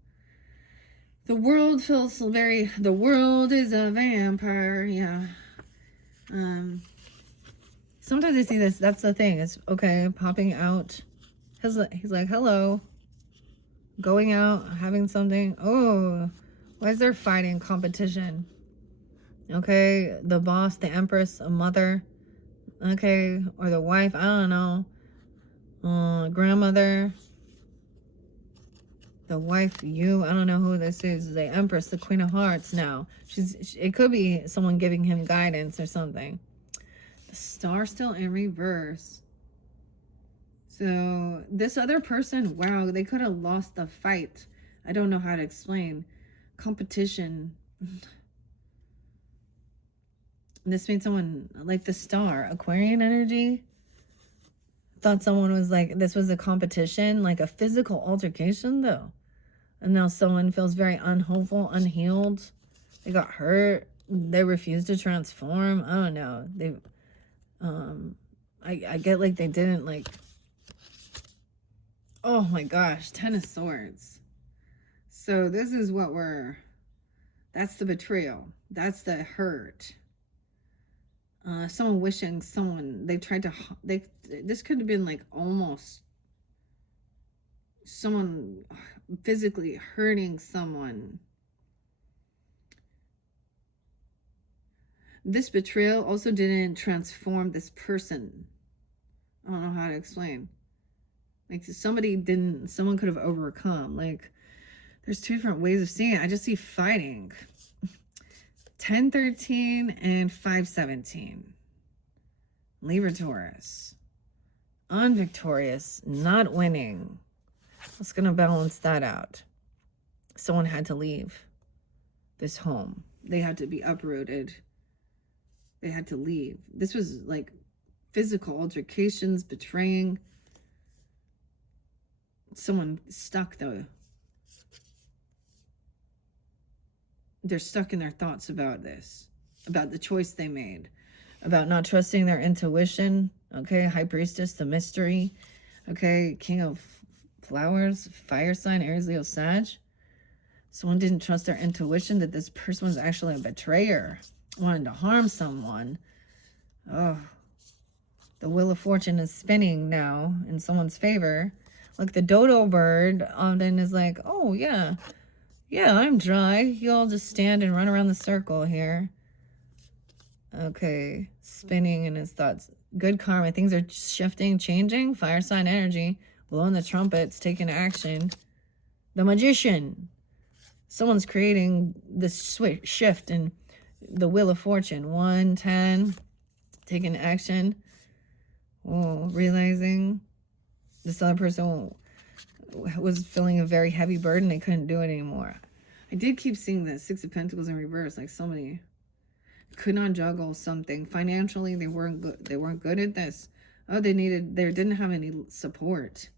The world feels very, the world is a vampire. Yeah. Sometimes I see this, that's the thing. It's okay, popping out. He's like, hello. Going out, having something. Oh, why is there fighting, competition? Okay, the boss, the Empress, a mother. Okay, or the wife, I don't know. Grandmother. The wife, you, I don't know who this is. The Empress, the Queen of Hearts now. It could be someone giving him guidance or something. The Star still in reverse. So this other person, wow, they could have lost the fight. I don't know how to explain. Competition. This made someone like the Star, Aquarian energy. Thought someone was like, this was a competition, like a physical altercation though. And now someone feels very unhopeful, unhealed. They got hurt. They refused to transform. I don't know. They, I get like they didn't like, oh my gosh, 10 of Swords. So this is what that's the betrayal. That's the hurt. Someone wishing someone, this could have been like almost someone physically hurting someone. This betrayal also didn't transform this person. I don't know how to explain. Like someone could have overcome. Like there's two different ways of seeing it. I just see fighting. 10-13 and 5-17. Libra, Taurus. Unvictorious, not winning. What's going to balance that out? Someone had to leave this home. They had to be uprooted. They had to leave. This was like physical altercations, betraying. Someone stuck though. They're stuck in their thoughts about this, about the choice they made, about not trusting their intuition. Okay, High Priestess, the mystery. Okay, King of Flowers, fire sign, Aries, Leo, Sag. Someone didn't trust their intuition that this person was actually a betrayer, wanted to harm someone. Oh, the Wheel of Fortune is spinning now in someone's favor. Like the dodo bird often is like, oh, yeah, I'm dry. You all just stand and run around the circle here. Okay, spinning in his thoughts. Good karma. Things are shifting, changing. Fire sign energy. Blowing the trumpets, taking action. The Magician. Someone's creating this shift in the Wheel of Fortune. 1, 10. Taking action. Oh, realizing this other person was feeling a very heavy burden. They couldn't do it anymore. I did keep seeing the Six of Pentacles in reverse. Like somebody could not juggle something. Financially, they weren't good. They weren't good at this. Oh, they didn't have any support.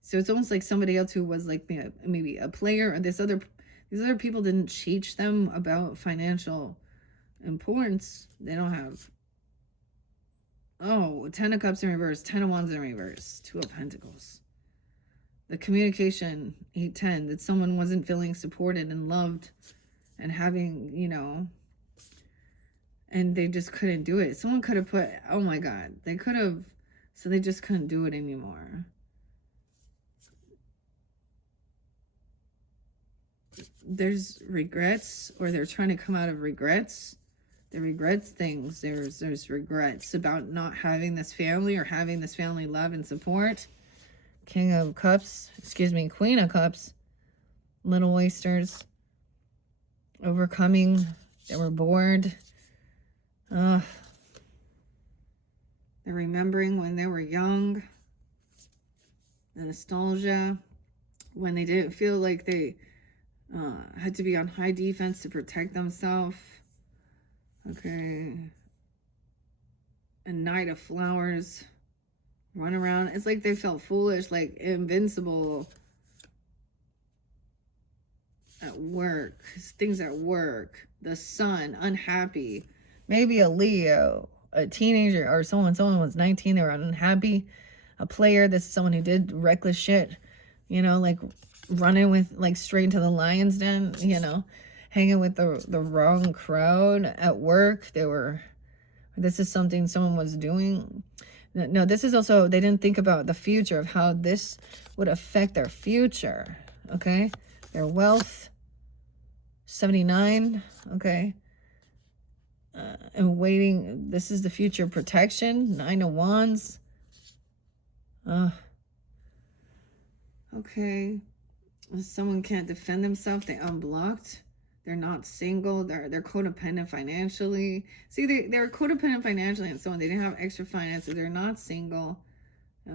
So it's almost like somebody else who was like maybe a player, or these other people didn't teach them about financial importance. They don't have. Oh, 10 of Cups in reverse, 10 of Wands in reverse, 2 of Pentacles. The communication, 8, 10, that someone wasn't feeling supported and loved and having, you know, and they just couldn't do it. Someone could have put, oh my God, they could have, so they just couldn't do it anymore. There's regrets, or they're trying to come out of regrets. They regrets things. There's regrets about not having this family or having this family love and support. King of Cups, excuse me, Queen of Cups. Little oysters. Overcoming. They were bored. They're remembering when they were young. The nostalgia. When they didn't feel like they had to be on high defense to protect themselves. Okay. A Knight of Flowers. Run around. It's like they felt foolish, like invincible at work. Things at work. The Sun, unhappy. Maybe a Leo, a teenager, or someone was 19, they were unhappy. A player, this is someone who did reckless shit, you know, like running with, like, straight into the lion's den, you know, hanging with the wrong crowd at work. This is something someone was doing. No, this is also, they didn't think about the future of how this would affect their future, okay? Their wealth, 79, okay? And waiting, this is the future protection, 9 of Wands. Okay. Someone can't defend themselves, they unblocked. They're not single. They're codependent financially. See, they're codependent financially and so on. They didn't have extra finances. They're not single.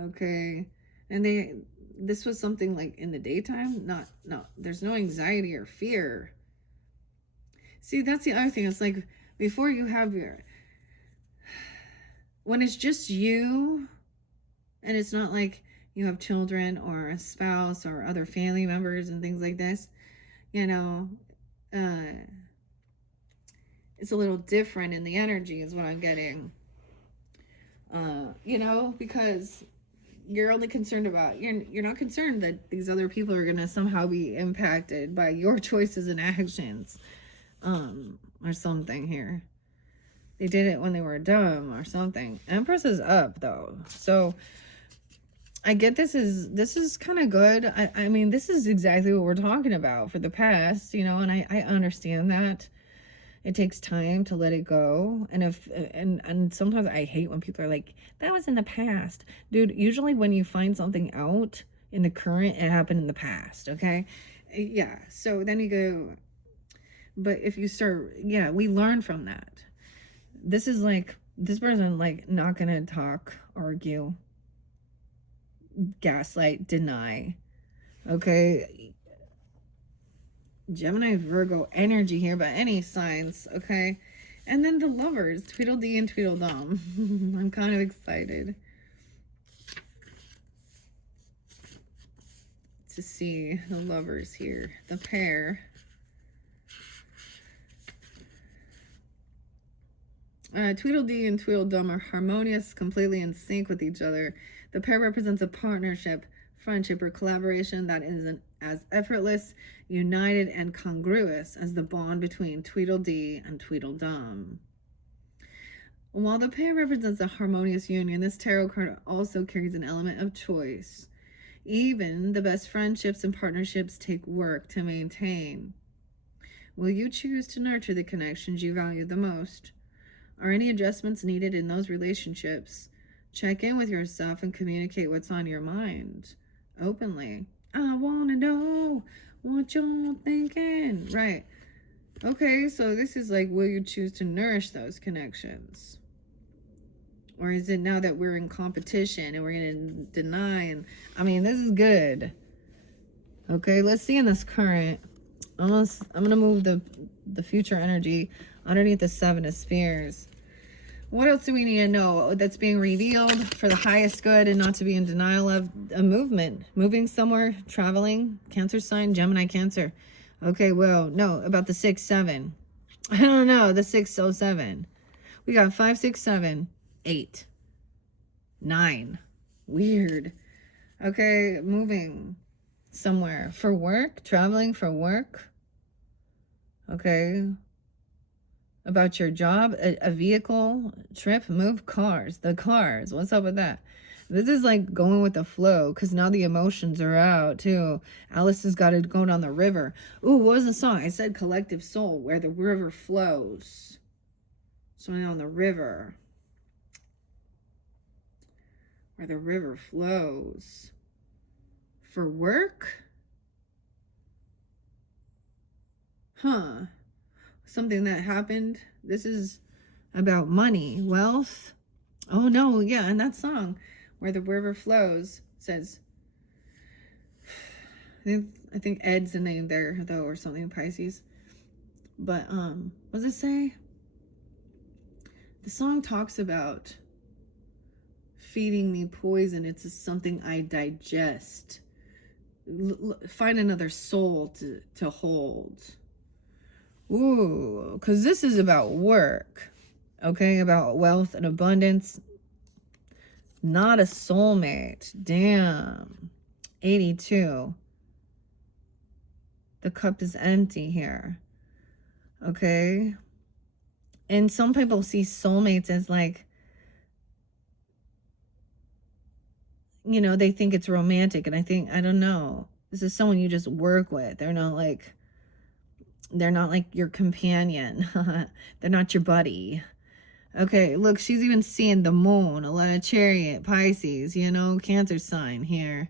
Okay. And this was something like in the daytime. No, there's no anxiety or fear. See, that's the other thing. It's like before you have when it's just you and it's not like you have children or a spouse or other family members and things like this, you know, it's a little different in the energy is what I'm getting. You know, because you're only concerned about, you're not concerned that these other people are going to somehow be impacted by your choices and actions, or something here. They did it when they were dumb or something. Empress is up though. So I get this is kind of good. I mean, this is exactly what we're talking about for the past, you know, and I understand that. It takes time to let it go. And and sometimes I hate when people are like, that was in the past. Dude, usually when you find something out in the current, it happened in the past, okay? Yeah, so then you go, but if you start, yeah, we learn from that. This is like, this person like not gonna talk, argue, gaslight, deny, okay? Gemini, Virgo energy here, but any signs, okay? And then the Lovers, Tweedledee and Tweedledum. I'm kind of excited to see the Lovers here, the pair. Tweedledee and Tweedledum are harmonious, completely in sync with each other. The pair represents a partnership, friendship, or collaboration that is as effortless, united, and congruous as the bond between Tweedledee and Tweedledum. While the pair represents a harmonious union, this tarot card also carries an element of choice. Even the best friendships and partnerships take work to maintain. Will you choose to nurture the connections you value the most? Are any adjustments needed in those relationships? Check in with yourself and communicate what's on your mind openly. I want to know what you're thinking. Right. Okay, so this is like, will you choose to nourish those connections? Or is it now that we're in competition and we're going to deny? And I mean, this is good. Okay, let's see in this current. I'm going to move the future energy underneath the Seven of Spears. What else do we need to know that's being revealed for the highest good and not to be in denial of? A movement, moving somewhere, traveling, Cancer sign, Gemini, Cancer. Okay, well, no, about the 6, 7. I don't know, the 607. We got 5, 6, 7, 8, 9. Weird. Okay, moving somewhere for work, traveling for work. Okay. About your job, a vehicle, trip, move, cars. The cars. What's up with that? This is like going with the flow because now the emotions are out too. Alice has got to go down the river. Ooh, what was the song? I said collective soul, where the river flows. So on the river. Where the river flows. For work? Huh. Something that happened. This is about money, wealth. Oh no, yeah, and that song where the river flows says, I think Ed's the name there though, or something, Pisces. But what does it say? The song talks about feeding me poison. It's something I digest. Find another soul to hold. Ooh, because this is about work, okay? About wealth and abundance. Not a soulmate. Damn. 82. The cup is empty here, okay? And some people see soulmates as like, you know, they think it's romantic. And I don't know. This is someone you just work with. They're not like your companion. They're not your buddy. Okay, look, she's even seeing the moon. A lot of Chariot, Pisces, you know, Cancer sign here.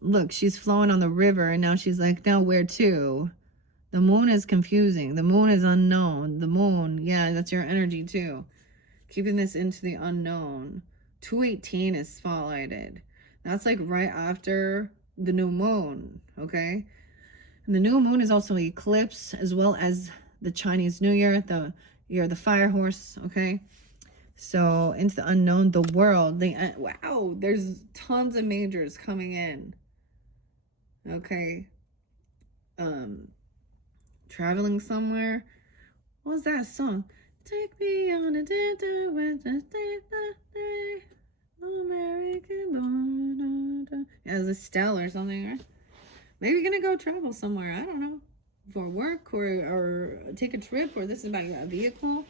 Look, she's flowing on the river, and now she's like, now where to? The moon is confusing. The moon is unknown. The moon, yeah, that's your energy too. Keeping this into the unknown. 218 is spotlighted. That's like right after the new moon, okay? And the new moon is also eclipse, as well as the Chinese New Year, the year of the fire horse, okay? So into the unknown, the world. Wow, there's tons of majors coming in. Okay. Traveling somewhere. What was that song? Take me on a dinner with a day, American born. Yeah, it's Estelle or something, right? Maybe you're gonna go travel somewhere. I don't know, for work or take a trip, or this is about a vehicle,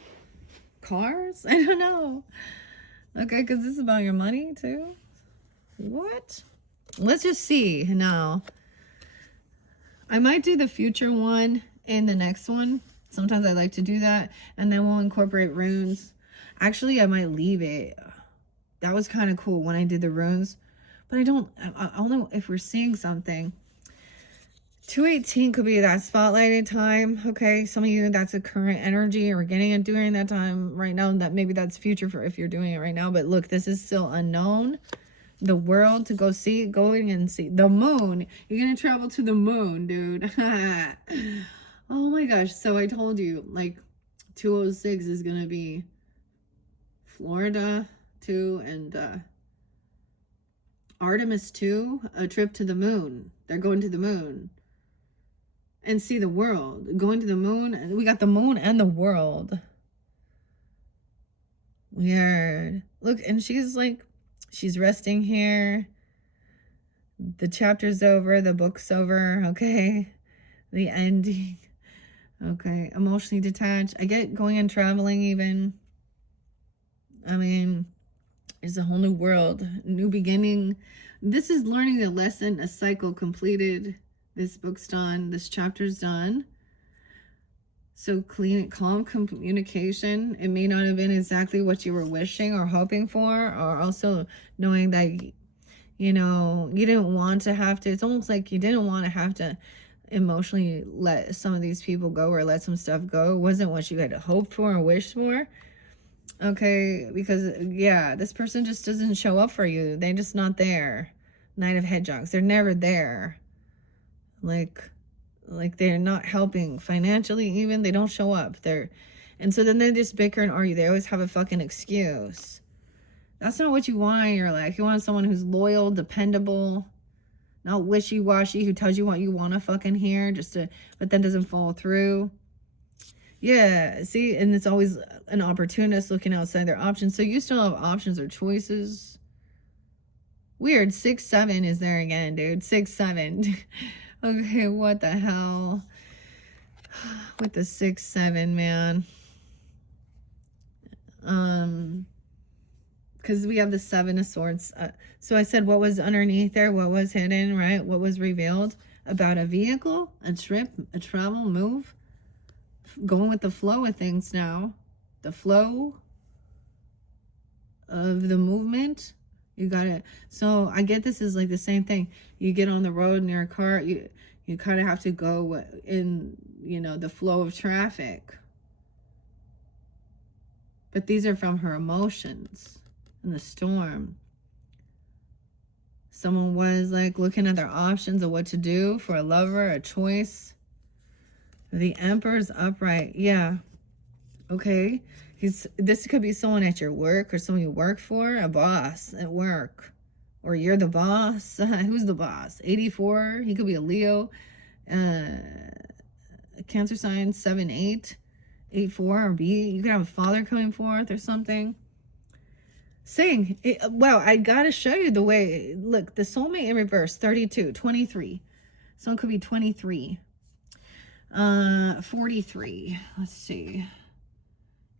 cars. I don't know. Okay, because this is about your money too. What? Let's just see now. I might do the future one in the next one. Sometimes I like to do that, and then we'll incorporate runes. Actually, I might leave it. That was kind of cool when I did the runes, but I don't know if we're seeing something. 218 could be that spotlighted time. Okay, some of you, that's a current energy, or getting it during that time right now. That maybe that's future for if you're doing it right now. But look, this is still unknown. The world to go see, going and see the moon. You're gonna travel to the moon, dude. Oh my gosh. So I told you, like, 206 is gonna be Florida too, and Artemis too, a trip to the moon. They're going to the moon and see the world. Going to the moon, and we got the moon and the world. Weird. Look, and she's like, she's resting here. The chapter's over, the book's over, okay? The ending. Okay, emotionally detached. I get going and traveling even. I mean, it's a whole new world, new beginning. This is learning a lesson, a cycle completed. This book's done, this chapter's done. So calm communication. It may not have been exactly what you were wishing or hoping for, or also knowing that, you know, you didn't want to have to, it's almost like you didn't want to have to emotionally let some of these people go or let some stuff go. It wasn't what you had hoped for or wished for. Okay, because yeah, this person just doesn't show up for you. They're just not there. Knight of Hedgehogs. They're never there. Like they're not helping financially even. They don't show up. And so then they just bicker and argue. They always have a fucking excuse. That's not what you want in your life. You want someone who's loyal, dependable, not wishy-washy, who tells you what you want to fucking hear, but then doesn't follow through. Yeah, see, and it's always an opportunist looking outside their options. So you still have options or choices. Weird. 6-7 is there again, dude. 6-7. Okay, what the hell? With the 6-7, man. Because we have the 7 of Swords. So I said what was underneath there, what was hidden, right? What was revealed about a vehicle, a trip, a travel, move. Going with the flow of things now. The flow of the movement. You got it. So I get this is like the same thing. You get on the road in your car, you kind of have to go in, you know, the flow of traffic. But these are from her emotions in the storm. Someone was like looking at their options of what to do for a lover, a choice. The Emperor's upright. Yeah. Okay. This could be someone at your work or someone you work for, a boss at work. Or you're the boss. Who's the boss? 84. He could be a Leo. Cancer sign 7-8. 8-4 or B. You could have a father coming forth or something. Saying, wow, I gotta show you the way. Look, the soulmate in reverse, 32, 23. Someone could be 23. 43. Let's see.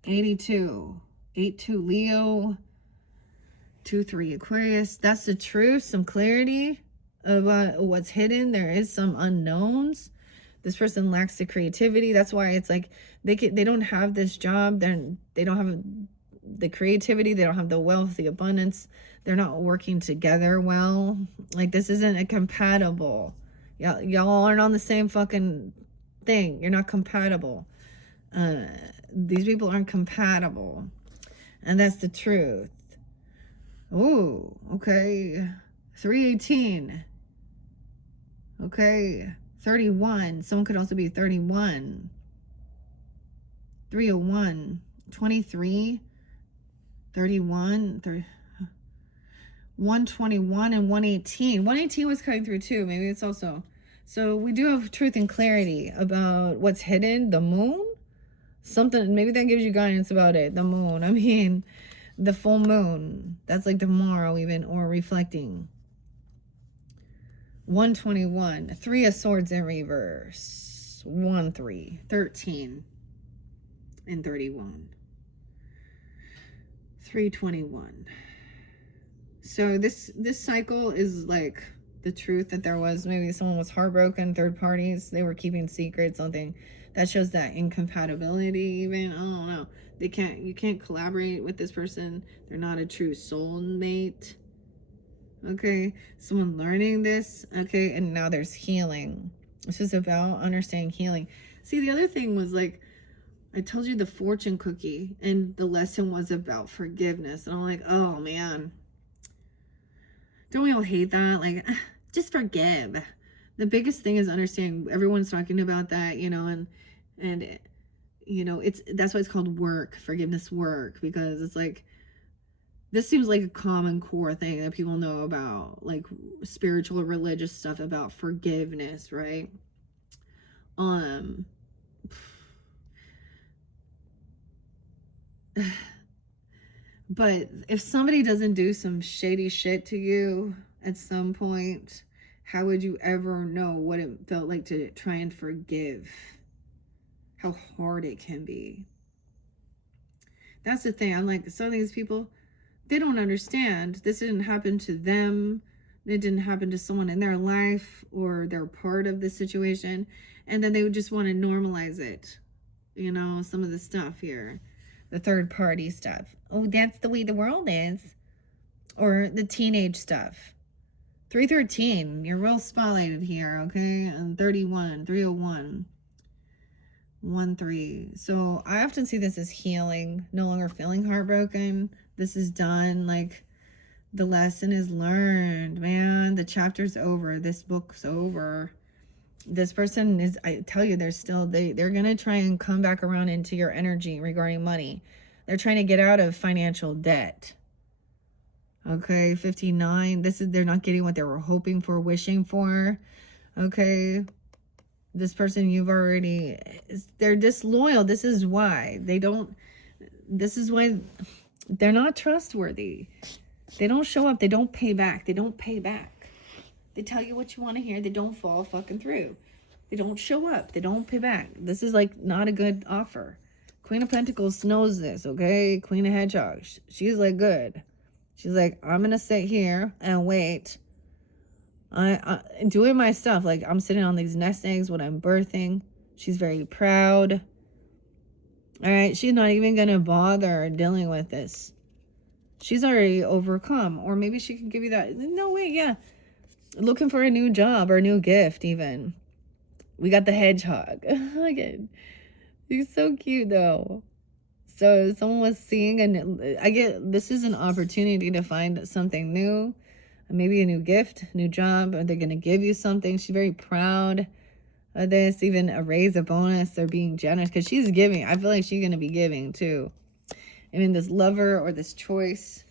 82. 8-2 Leo. 2-3 Aquarius. That's the truth. Some clarity about what's hidden. There is some unknowns. This person lacks the creativity. That's why it's like they don't have this job. They don't have the creativity. They don't have the wealth, the abundance. They're not working together well. Like this isn't a compatible. Y'all aren't on the same fucking thing. You're not compatible. These people aren't compatible. And that's the truth. Oh, okay. 318. Okay. 31. Someone could also be 31. 301. 23. 31. 121 and 118. 118 was coming through too. Maybe it's also. So we do have truth and clarity about what's hidden. The moon. Something. Maybe that gives you guidance about it. The moon. I mean, the full moon. That's like tomorrow even, or reflecting. 121. 3 of Swords in reverse. 1-3. 13 and 31. 321. So this cycle is like the truth that there was. Maybe someone was heartbroken, third parties. They were keeping secrets, something that shows that incompatibility even. I don't know. You can't collaborate with this person. They're not a true soulmate. Okay, someone learning this. Okay, and now there's healing. It's just about understanding healing. See, the other thing was like, I told you the fortune cookie, and the lesson was about forgiveness. And I'm like, oh man, don't we all hate that? Like, just forgive. The biggest thing is understanding. Everyone's talking about that, you know, and you know, that's why it's called work, forgiveness work, because it's like, this seems like a common core thing that people know about, like spiritual, religious stuff about forgiveness, right? But if somebody doesn't do some shady shit to you at some point. How would you ever know what it felt like to try and forgive? How hard it can be. That's the thing. I'm like, some of these people, they don't understand. This didn't happen to them. It didn't happen to someone in their life, or they're part of the situation. And then they would just want to normalize it. You know, some of the stuff here. The third party stuff. Oh, that's the way the world is. Or the teenage stuff. 313. You're real spotlighted here, okay? And 31, 301. 1-3. So I often see this as healing, no longer feeling heartbroken. This is done. Like, the lesson is learned, man. The chapter's over. This book's over. This person is, I tell you, they're going to try and come back around into your energy regarding money. They're trying to get out of financial debt. Okay, 59. They're not getting what they were hoping for, wishing for. Okay. This person they're disloyal. This is why they're not trustworthy. They don't show up. They don't pay back. They tell you what you want to hear. They don't follow fucking through. They don't show up. They don't pay back. This is like not a good offer. Queen of Pentacles knows this, okay? Queen of Hedgehogs. She's like, good. She's like, I'm going to sit here and wait. I doing my stuff. Like, I'm sitting on these nest eggs when I'm birthing. She's very proud. All right. She's not even going to bother dealing with this. She's already overcome. Or maybe she can give you that. No, wait, yeah. Looking for a new job or a new gift even. We got the hedgehog. Again. He's so cute though. So someone was seeing, and this is an opportunity to find something new. Maybe a new gift, new job, or they're going to give you something. She's very proud of this, even a raise, a bonus. They're being generous because she's giving. I feel like she's going to be giving too. I mean, this lover or this choice,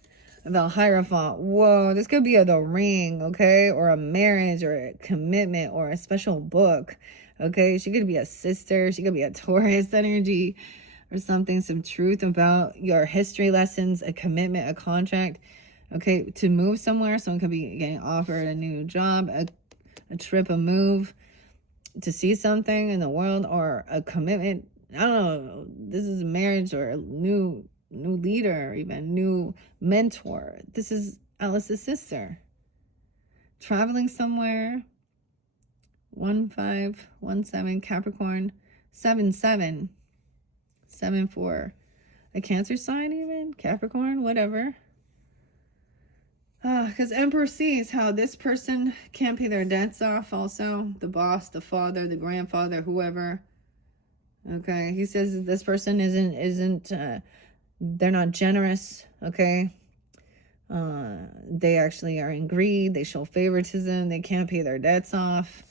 the Hierophant. Whoa, this could be the ring, okay? Or a marriage or a commitment or a special book, okay? She could be a sister. She could be a Taurus energy or something. Some truth about your history lessons, a commitment, a contract. Okay, to move somewhere. Someone could be getting offered a new job, a trip, a move, to see something in the world, or a commitment. I don't know. This is marriage or a new leader, or even new mentor. This is Alice's sister. Traveling somewhere. 1-5-1-7 Capricorn. 7-7. 7-4. A Cancer sign even. Capricorn, whatever. Because Emperor sees how this person can't pay their debts off also. The boss, the father, the grandfather, whoever. Okay, he says this person isn't they're not generous, okay? They actually are in greed. They show favoritism. They can't pay their debts off.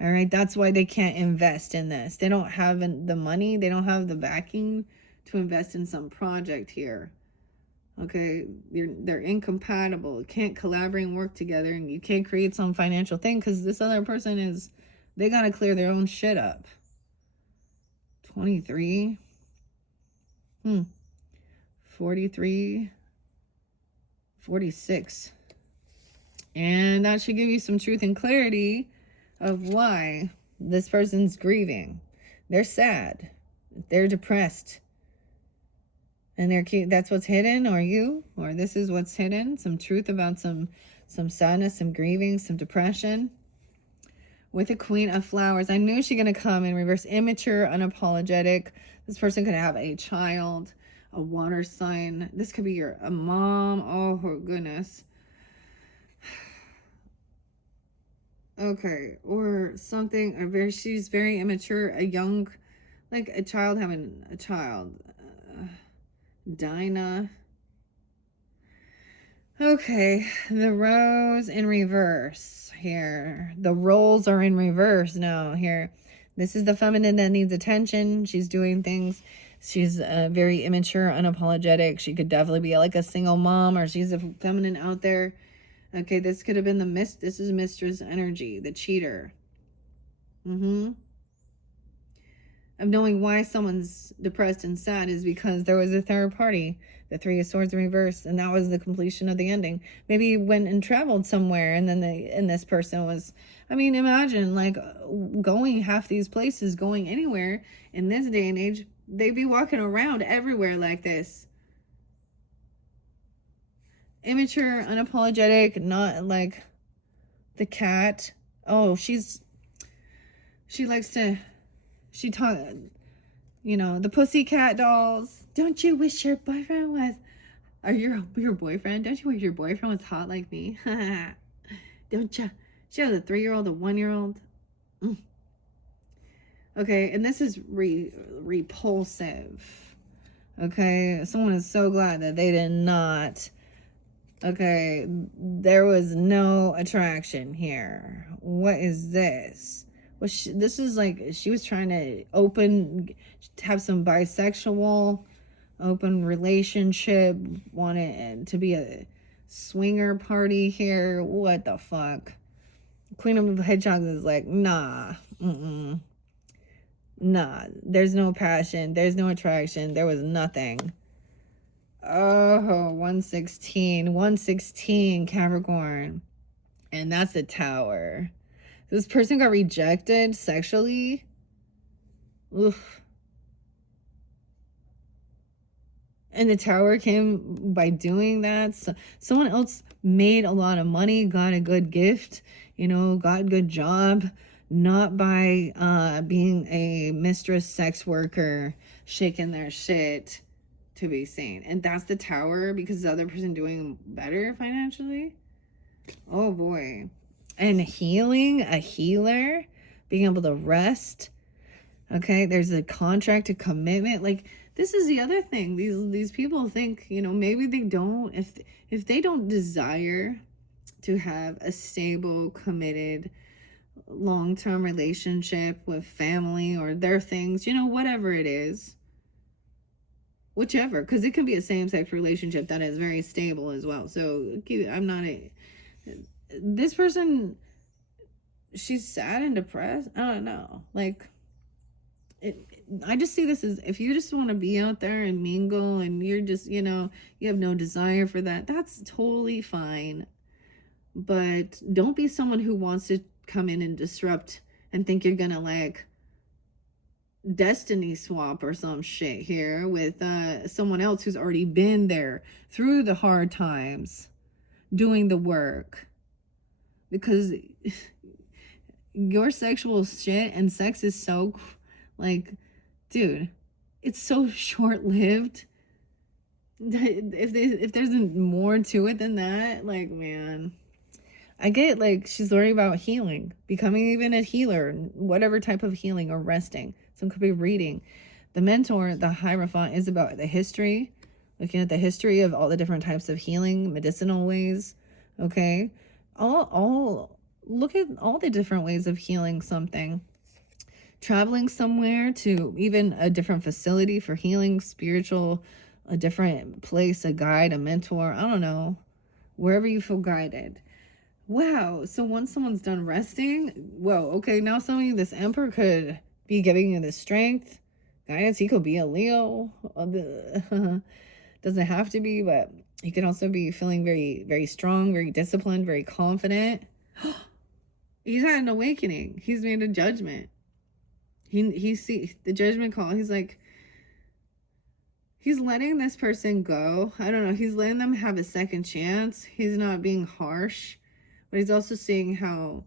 All right, that's why they can't invest in this. They don't have the money. They don't have the backing to invest in some project here. Okay, they're incompatible. Can't collaborate and work together, and you can't create some financial thing because this other person they got to clear their own shit up. 23. 43. 46. And that should give you some truth and clarity of why this person's grieving. They're sad. They're depressed. And that's what's hidden, or this is what's hidden. Some truth about some sadness, some grieving, some depression. With a Queen of Flowers. I knew she's going to come in reverse. Immature, unapologetic. This person could have a child, a water sign. This could be a mom. Oh, her goodness. Okay. Or something. She's very immature. A young, like a child having a child. Dinah. Okay, the rose in reverse here. The roles are in reverse now here. This is the feminine that needs attention. She's doing things. She's very immature, unapologetic. She could definitely be like a single mom, or she's a feminine out there. Okay, this could have been this is mistress energy, the cheater. of knowing why someone's depressed and sad is because there was a third party, the Three of Swords in reverse, and that was the completion of the ending. Maybe you went and traveled somewhere, and then this person was, I mean, imagine like going half these places, going anywhere in this day and age, they'd be walking around everywhere like this. Immature, unapologetic, not like the cat. Oh, she likes to, she talk, you know, the pussycat dolls. Don't you wish your boyfriend was, or your boyfriend, don't you wish your boyfriend was hot like me? Don't you? She has a 3-year-old, a 1-year-old. Okay, and this is repulsive. Okay, someone is so glad that they did not. Okay, there was no attraction here. What is this? Well, this is like she was trying to have some bisexual, open relationship, wanted to be a swinger party here. What the fuck? Queen of Hedgehogs is like, nah, nah, there's no passion, there's no attraction, there was nothing. Oh, 116 Capricorn, and that's the Tower. This person got rejected sexually. Oof. And the Tower came by doing that. So someone else made a lot of money, got a good gift, you know, got a good job, not by being a mistress sex worker, shaking their shit to be seen. And that's the Tower, because the other person doing better financially. Oh boy. And healing, a healer, being able to rest. Okay, there's a contract, a commitment. Like, this is the other thing. These people think, you know, maybe they don't, if they don't desire to have a stable, committed, long-term relationship with family or their things, you know, whatever it is, whichever, because it can be a same-sex relationship that is very stable as well. So I'm not this person, she's sad and depressed. I don't know, like, I just see this as, if you just want to be out there and mingle and you're just, you know, you have no desire for that, that's totally fine. But don't be someone who wants to come in and disrupt and think you're gonna like destiny swap or some shit here with someone else who's already been there through the hard times doing the work. Because your sexual shit and sex is so, like, dude, it's so short-lived. If there's more to it than that, like, man, I get, like, she's learning about healing, becoming even a healer, whatever type of healing, or resting. Some could be reading. The mentor, the Hierophant, is about the history, looking at the history of all the different types of healing, medicinal ways. Okay, all look at all the different ways of healing something. Traveling somewhere to even a different facility for healing, spiritual, a different place, a guide, a mentor, I don't know, wherever you feel guided. Wow, so once someone's done resting, whoa, okay, now suddenly this Emperor could be giving you the strength, guidance. He could be a Leo. Doesn't have to be, but he can also be feeling very, very strong, very disciplined, very confident. He's had an awakening. He's made a judgment. He see the judgment call. He's like, he's letting this person go. I don't know. He's letting them have a second chance. He's not being harsh, but he's also seeing how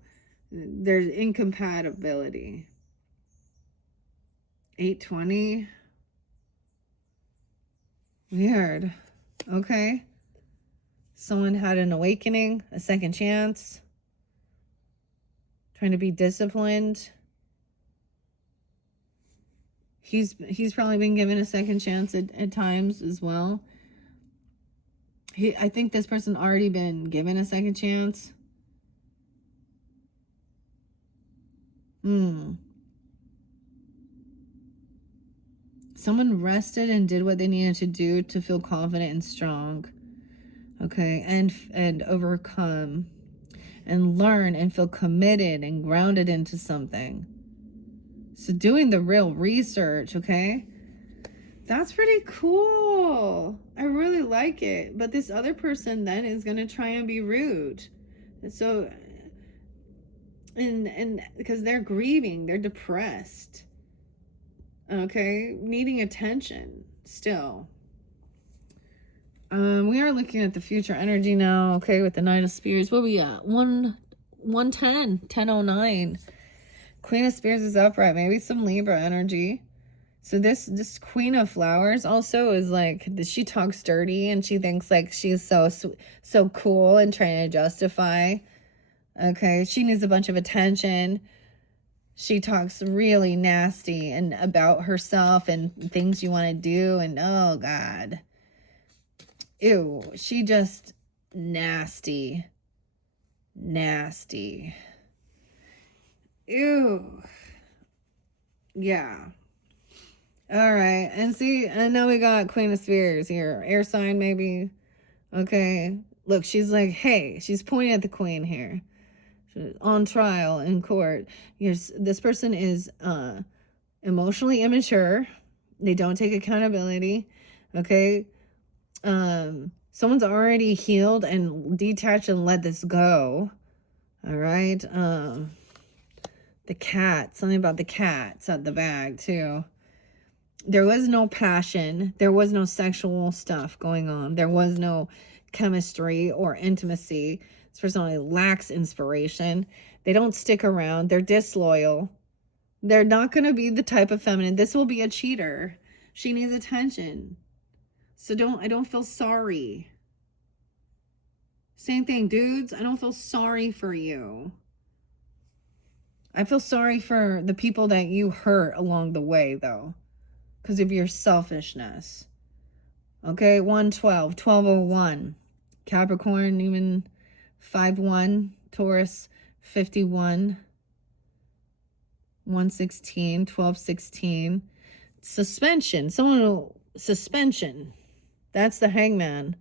there's incompatibility. 820. Weird. Okay. Someone had an awakening, a second chance, trying to be disciplined. He's probably been given a second chance at times as well. I think this person already been given a second chance. Someone rested and did what they needed to do to feel confident and strong. Okay, and overcome and learn and feel committed and grounded into something. So doing the real research, okay? That's pretty cool. I really like it. But this other person then is going to try and be rude. So, and because they're grieving, they're depressed. Okay? Needing attention still. We are looking at the future energy now, okay, with the Knight of Spears. What are we at? 1009. Queen of Spears is upright. Maybe some Libra energy. So this Queen of Flowers also is like, she talks dirty and she thinks like she's so cool and trying to justify. Okay, she needs a bunch of attention. She talks really nasty and about herself and things you want to do, and oh God. Ew, she just nasty. Nasty. Ew. Yeah. All right. And see, I know we got Queen of Spears here. Air sign, maybe. Okay. Look, she's like, hey, she's pointing at the queen here. She's on trial in court. Yes, this person is emotionally immature. They don't take accountability. Okay. Someone's already healed and detached and let this go. All right. The cat. Something about the cat's at the bag too. There was no passion. There was no sexual stuff going on. There was no chemistry or intimacy. This person only lacks inspiration. They don't stick around. They're disloyal. They're not going to be the type of feminine. This will be a cheater. She needs attention. So I don't feel sorry. Same thing, dudes. I don't feel sorry for you. I feel sorry for the people that you hurt along the way, though, because of your selfishness. Okay, 112, 1201. Capricorn, even 51. Taurus, 51. 116, 1216. Suspension. Suspension. That's the Hangman.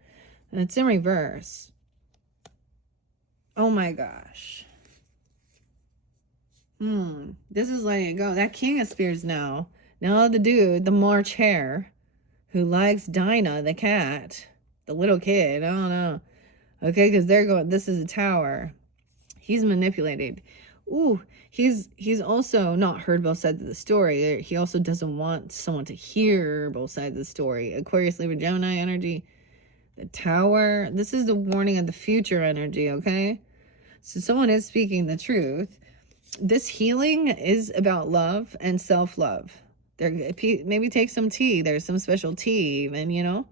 And it's in reverse. Oh my gosh. This is letting it go. That King of Spears now. Now the dude, the March Hare, who likes Dinah, the cat, the little kid. I don't know. Okay, because they're going, this is a tower. He's manipulated. Ooh, he's also not heard both sides of the story. He also doesn't want someone to hear both sides of the story. Aquarius, Libra, Gemini energy. The tower. This is the warning of the future energy, okay? So someone is speaking the truth. This healing is about love and self-love. Maybe take some tea. There's some special tea even, you know?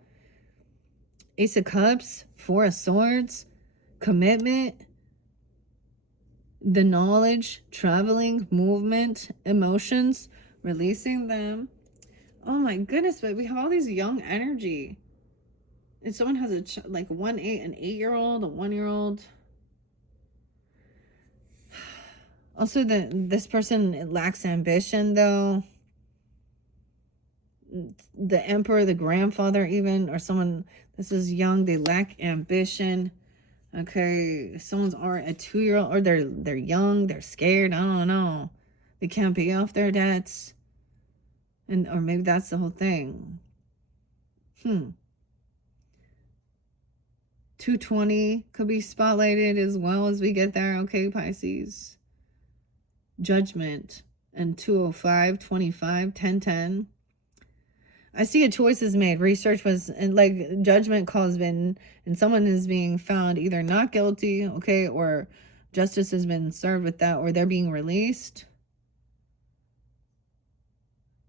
Ace of Cups, Four of Swords, commitment, the knowledge, traveling, movement, emotions, releasing them. Oh my goodness, but we have all these young energy. And someone has an 8-year-old, a 1-year-old. Also, this person lacks ambition, though. The emperor, the grandfather even, or someone, this is young, they lack ambition. Okay, someone's a 2-year-old, or they're young, they're scared, I don't know. They can't pay off their debts. Or maybe that's the whole thing. 220 could be spotlighted as well as we get there. Okay, Pisces. Judgment. And 205, 25, 1010. I see a choice is made. Research was, and like judgment call has been, and someone is being found either not guilty, okay, or justice has been served with that, or they're being released.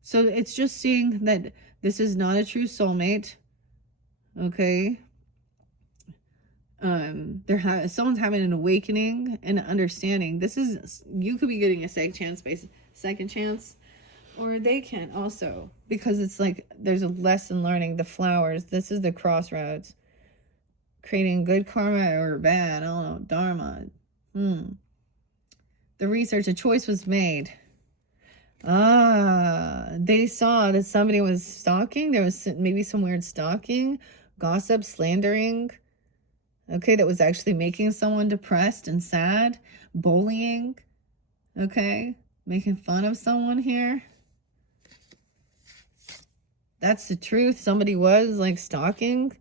So it's just seeing that this is not a true soulmate, okay. Someone's having an awakening and an understanding. You could be getting a second chance, or they can also, because it's like there's a lesson learning. The flowers, this is the crossroads, creating good karma or bad, I don't know, dharma. The research, a choice was made. They saw that somebody was stalking. There was maybe some weird stalking, gossip, slandering, okay, that was actually making someone depressed and sad, bullying, okay, Making fun of someone here. That's the truth. Somebody was like stalking.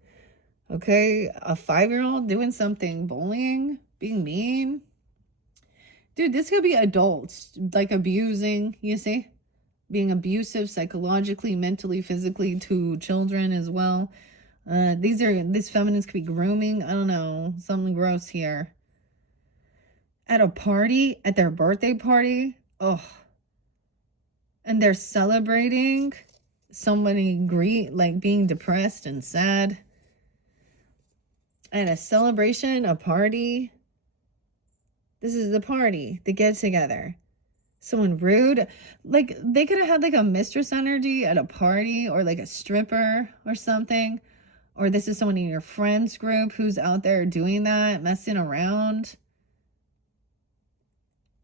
Okay, a 5-year-old doing something, bullying, being mean. Dude, this could be adults, like abusing, you see? Being abusive psychologically, mentally, physically to children as well. These feminines could be grooming. I don't know, something gross here. At a party, at their birthday party. Oh. And they're celebrating somebody like being depressed and sad. At a celebration, a party. This is the party, the get together. Someone rude. Like they could have had like a mistress energy at a party, or like a stripper or something. Or this is someone in your friends group who's out there doing that, messing around.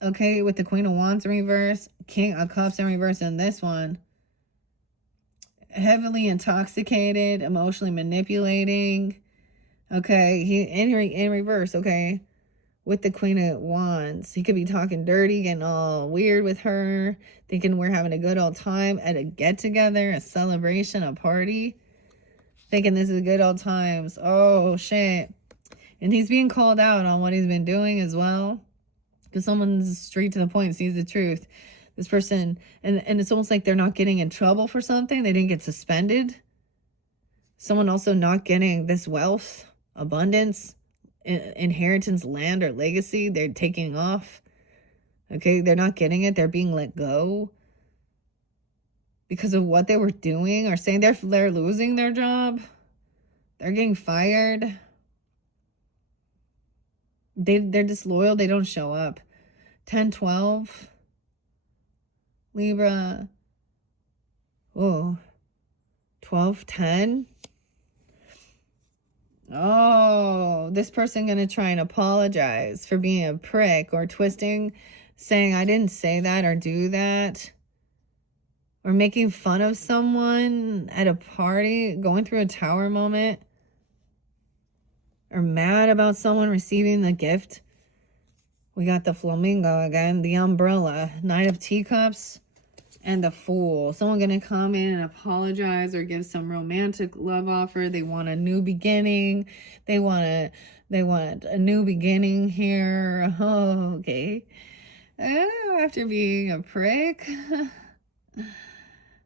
Okay, with the Queen of Wands in reverse, King of Cups in reverse in this one. Heavily intoxicated, emotionally manipulating. Okay, he in reverse, okay? With the Queen of Wands. He could be talking dirty, getting all weird with her, thinking we're having a good old time at a get-together, a celebration, a party. Thinking this is good old times. Oh, shit. And he's being called out on what he's been doing as well. Because someone's straight to the point, sees the truth. This person, and it's almost like they're not getting in trouble for something. They didn't get suspended. Someone also not getting this wealth, abundance, inheritance, land, or legacy. They're taking off. Okay, they're not getting it. They're being let go because of what they were doing, or saying they're losing their job. They're getting fired. They're disloyal. They don't show up. 10-12. Libra. Oh. 12-10. Oh, this person gonna try and apologize for being a prick or twisting, saying I didn't say that or do that, or making fun of someone at a party, going through a tower moment, or mad about someone receiving the gift. We got the flamingo again, the umbrella, Knight of Teacups, and the Fool. Someone gonna come in and apologize or give some romantic love offer. They want a new beginning. They want a new beginning here. Oh, okay. After being a prick,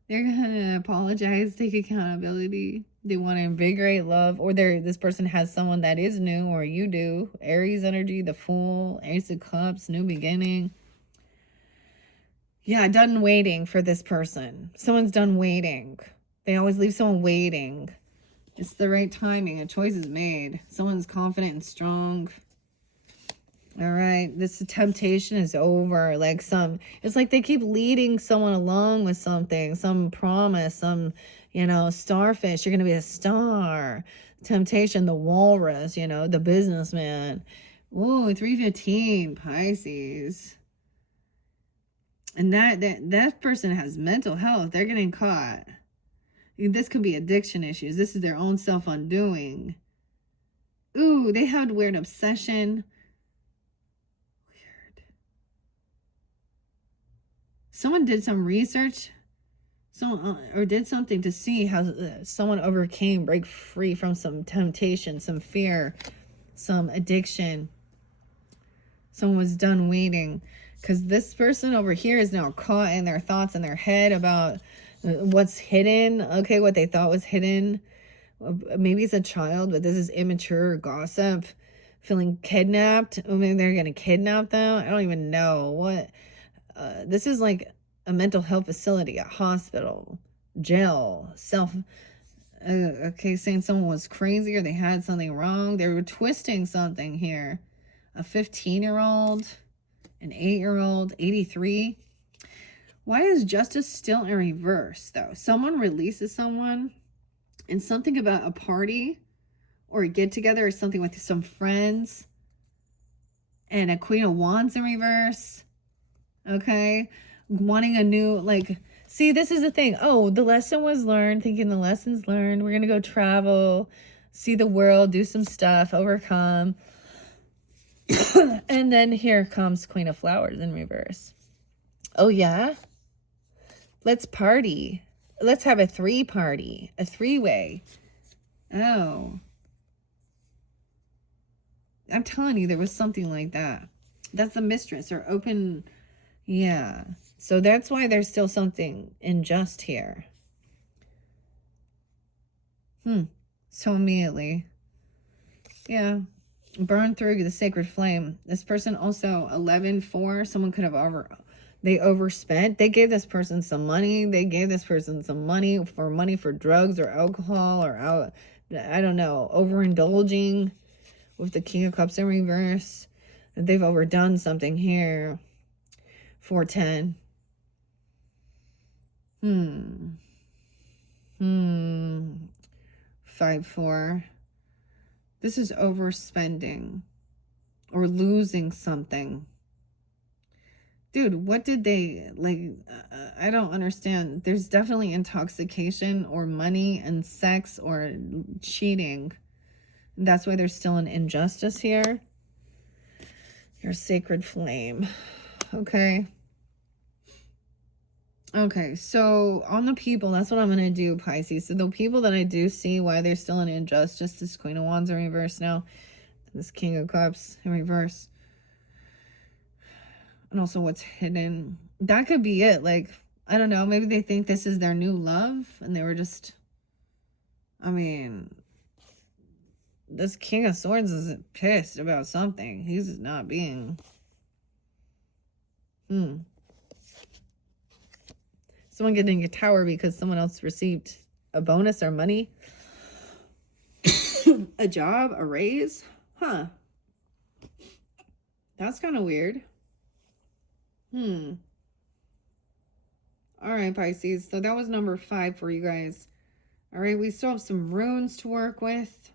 they're gonna apologize, take accountability. They want to invigorate love, or this person has someone that is new, or you do. Aries energy, the Fool, Ace of Cups, new beginning. Yeah, done waiting for this person. Someone's done waiting. They always leave someone waiting. It's the right timing. A choice is made. Someone's confident and strong. All right. This temptation is over. Like it's like they keep leading someone along with something. Some promise, some, starfish. You're going to be a star. Temptation, the walrus, the businessman. Whoa, 315, Pisces. And that person has mental health. They're getting caught. This could be addiction issues. This is their own self-undoing. Ooh, they had weird obsession. Weird. Someone did some research. Or did something to see how someone break free from some temptation, some fear, some addiction. Someone was done waiting. Because this person over here is now caught in their thoughts in their head about what's hidden. Okay, what they thought was hidden. Maybe it's a child, but this is immature gossip. Feeling kidnapped. Oh, maybe they're going to kidnap them. I don't even know. What? This is like a mental health facility, a hospital, jail, okay, saying someone was crazy or they had something wrong. They were twisting something here. A 15-year-old. An 8-year-old, 83. Why is justice still in reverse, though? Someone releases someone, and something about a party or a get-together or something with some friends, and a Queen of Wands in reverse. Okay? Wanting a new, see, this is the thing. Oh, the lesson was learned, thinking the lesson's learned. We're going to go travel, see the world, do some stuff, overcome. And then here comes Queen of Flowers in reverse. Oh, yeah? Let's party. Let's have a 3-party. A 3-way. Oh. I'm telling you, there was something like that. That's the mistress or open. Yeah. So that's why there's still something unjust here. So immediately. Yeah. Burn through the sacred flame. This person also 11-4. Someone could have they overspent. They gave this person some money. They gave this person some money for drugs or alcohol or I don't know, overindulging with the King of Cups in reverse. They've overdone something here. 410. 5-4. This is overspending or losing something. Dude, what did they, like, I don't understand. There's definitely intoxication or money and sex or cheating. That's why there's still an injustice here. Your sacred flame. Okay. Okay, so on the people, that's what I'm going to do, Pisces. So the people that I do see why there's still an injustice, this Queen of Wands in reverse now, this King of Cups in reverse, and also what's hidden. That could be it. Like, I don't know, maybe they think this is their new love, and they were just, I mean, this King of Swords is pissed about something. He's not being, someone getting a tower because someone else received a bonus or money. A job, a raise. Huh. That's kind of weird. All right, Pisces. So that was number 5 for you guys. All right, we still have some runes to work with.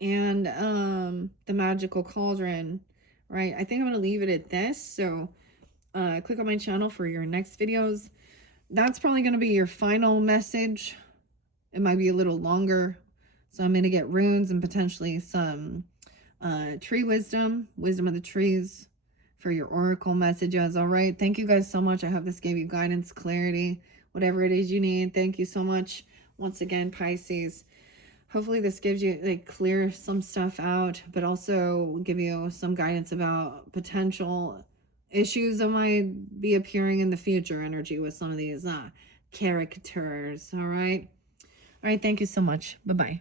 And the magical cauldron. Right, I think I'm going to leave it at this. So click on my channel for your next videos. That's probably going to be your final message. It might be a little longer. So I'm going to get runes and potentially some tree wisdom of the trees for your oracle messages. All right. Thank you guys so much. I hope this gave you guidance, clarity, whatever it is you need. Thank you so much. Once again, Pisces. Hopefully this gives you, like, clear some stuff out, but also give you some guidance about potential issues that might be appearing in the future energy with some of these characters. All right. All right. Thank you so much. Bye-bye.